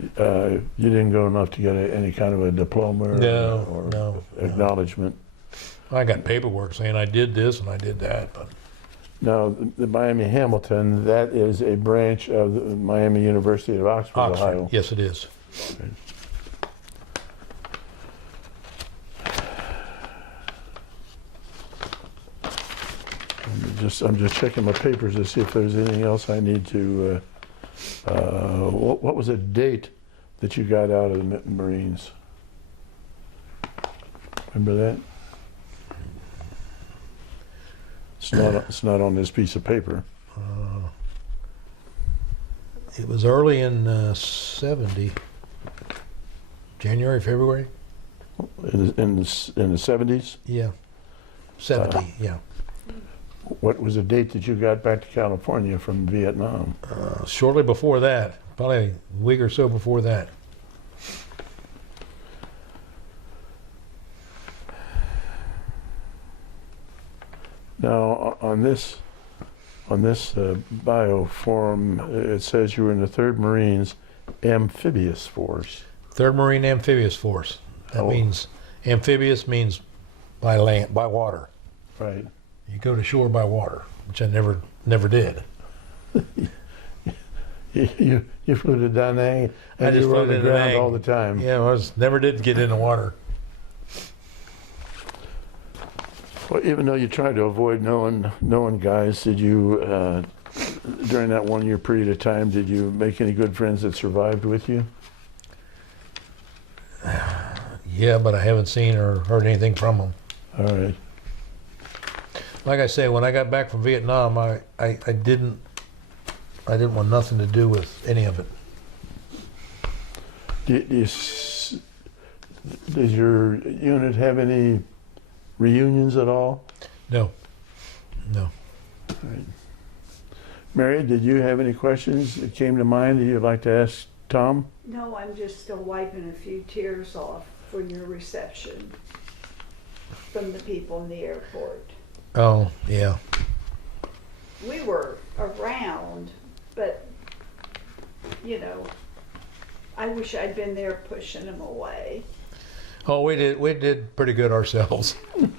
You didn't go enough to get any kind of a diploma or No. acknowledgement. I got paperwork saying I did this and I did that, but Now, the Miami Hamilton, that is a branch of the Miami University of Oxford, Ohio. Yes, it is. I'm just checking my papers to see if there's anything else I need to. What was the date that you got out of the Marines? Remember that? It's not on this piece of paper. It was early in 70, January, February. In the 70s? Yeah, 70. Yeah. What was the date that you got back to California from Vietnam? Shortly before that, probably a week or so before that. Now, on this bio form, it says you were in the 3rd Marines Amphibious Force. 3rd Marine Amphibious Force. That means, amphibious means by land, by water. Right. You go to shore by water, which I never did. You flew to Da Nang I and just you were flew on the to Da ground Nang. all the time. Yeah, never did get in the water. Well, even though you tried to avoid knowing guys, did you, during that 1 year period of time, did you make any good friends that survived with you? Yeah, but I haven't seen or heard anything from them. All right. Like I say, when I got back from Vietnam, I didn't want nothing to do with any of it. Does your unit have any reunions at all? No. All right. Mary, did you have any questions that came to mind that you'd like to ask Tom? No, I'm just still wiping a few tears off for your reception from the people in the airport. Oh, yeah. We were around, but, you know, I wish I'd been there pushing them away. Oh, we did pretty good ourselves. Well,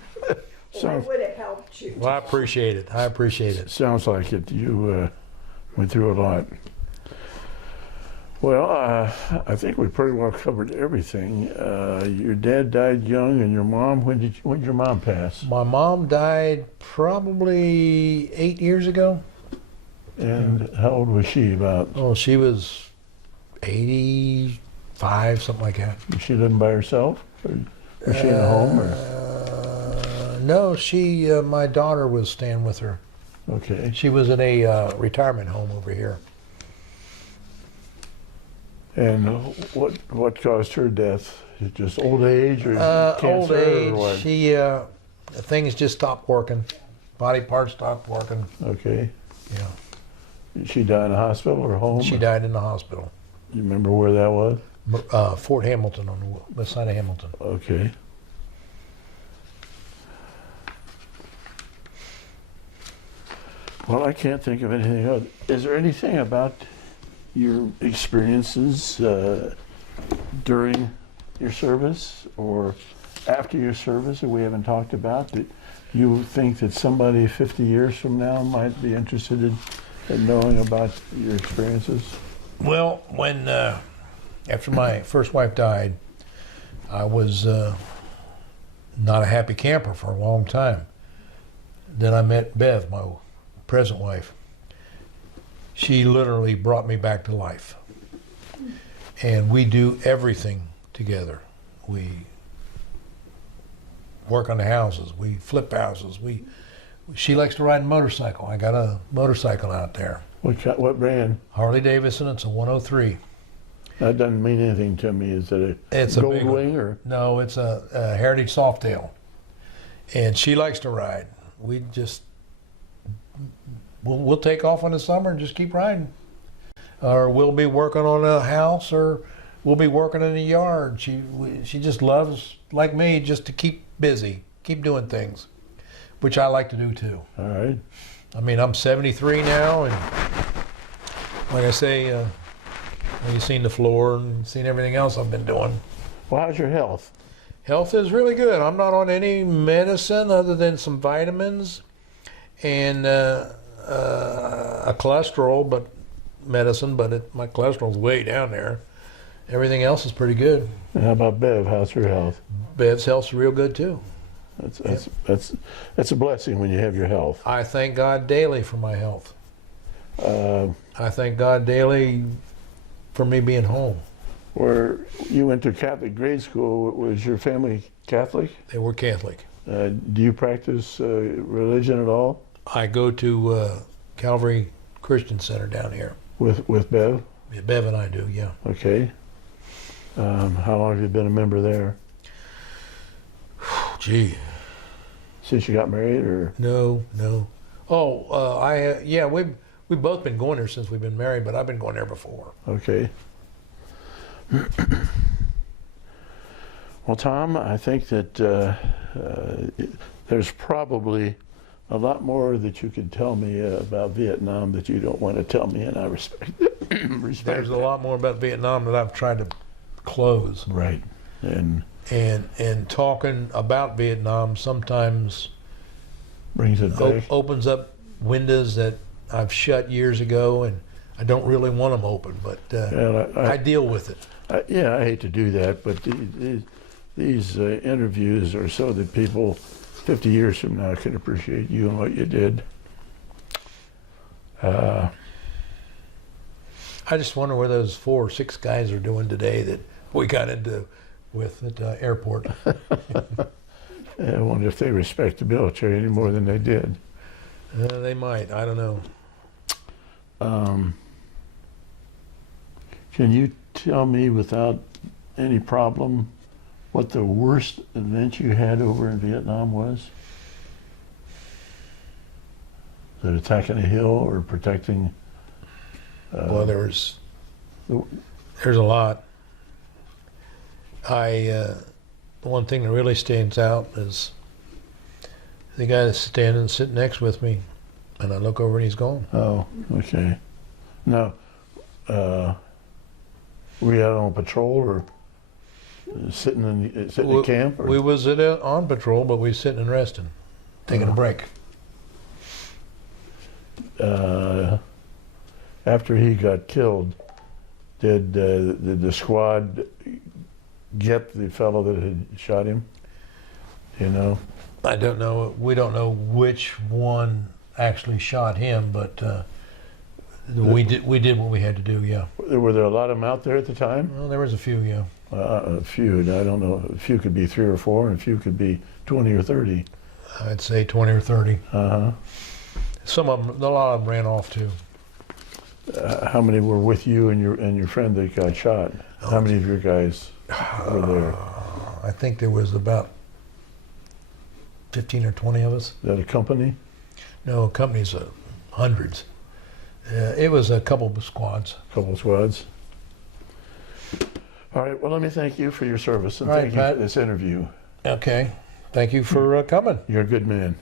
I would have helped you. Well, I appreciate it. Sounds like it. You went through a lot. Well, I think we pretty well covered everything. Your dad died young, and your mom. When did your mom pass? My mom died probably 8 years ago. And how old was she? About? Oh, she was 85, something like that. Was she living by herself? Or was she in a home? Or? No, my daughter was staying with her. Okay. She was in a retirement home over here. And what caused her death? Is it just old age or cancer Old age. or what? She things just stopped working. Body parts stopped working. Okay. Yeah. Did she die in a hospital or home? She died in the hospital. You remember where that was? Fort Hamilton, on the west side of Hamilton. Okay. Well, I can't think of anything else. Is there anything about your experiences during your service or after your service that we haven't talked about that you think that somebody 50 years from now might be interested in knowing about your experiences? Well, when after my first wife died, I was not a happy camper for a long time. Then I met Bev, my present wife. She literally brought me back to life. And we do everything together. We work on the houses. We flip houses. She likes to ride a motorcycle. I got a motorcycle out there. What brand? Harley Davidson. It's a 103. That doesn't mean anything to me. Is it It's a a Gold big one. Wing or? No, it's a Heritage Softail. And she likes to ride. We just, we'll take off in the summer and just keep riding. Or we'll be working on a house, or we'll be working in the yard. She just loves, like me, just to keep busy, keep doing things, which I like to do too. All right. I mean, I'm 73 now, and like I say, You've seen the floor and seen everything else I've been doing. Well, how's your health? Health is really good. I'm not on any medicine other than some vitamins and a cholesterol medicine, but my cholesterol's way down there. Everything else is pretty good. And how about Bev? How's her health? Bev's health's real good too. That's a blessing when you have your health. I thank God daily for my health. I thank God daily for me being home. Where you went to Catholic grade school, was your family Catholic? They were Catholic. Do you practice religion at all? I go to Calvary Christian Center down here. With Bev? Yeah, Bev and I do, yeah. Okay. How long have you been a member there? Gee. Since you got married, or? No. Oh, yeah, we've both been going there since we've been married, but I've been going there before. Okay. Well, Tom, I think that there's probably a lot more that you could tell me about Vietnam that you don't want to tell me, and I respect There's a lot more about Vietnam that I've tried to close. Right. And talking about Vietnam sometimes Brings it back. opens up windows that I've shut years ago, and I don't really want them open, but I deal with it. I hate to do that, but these interviews are so that people 50 years from now can appreciate you and what you did. I just wonder where those 4 or 6 guys are doing today that we got into with at the airport. I wonder if they respect the military any more than they did. They might. I don't know. Can you tell me without any problem what the worst event you had over in Vietnam was? Was it attacking a hill or protecting? Well, there's a lot. The one thing that really stands out is the guy that's sitting next with me, and I look over and he's gone. Oh, okay. Now, were you out on patrol or sitting in camp? Or? We was on patrol, but we was sitting and resting, taking a break. After he got killed, did the squad get the fellow that had shot him? Do you know? I don't know. We don't know which one actually shot him, but we did what we had to do. Yeah. Were there a lot of them out there at the time? Well, there was a few. Yeah. A few. I don't know. A few could be 3 or 4, and a few could be 20 or 30. I'd say 20 or 30. Uh-huh. Some of them, a lot of them ran off too. How many were with you and your friend that got shot? How many of your guys were there? I think there was about 15 or 20 of us. Is that a company? No, companies of hundreds. It was a couple of squads. A couple of squads. All right. Well, let me thank you for your service and All right, thank you Pat. for this interview. Okay. Thank you for coming. You're a good man.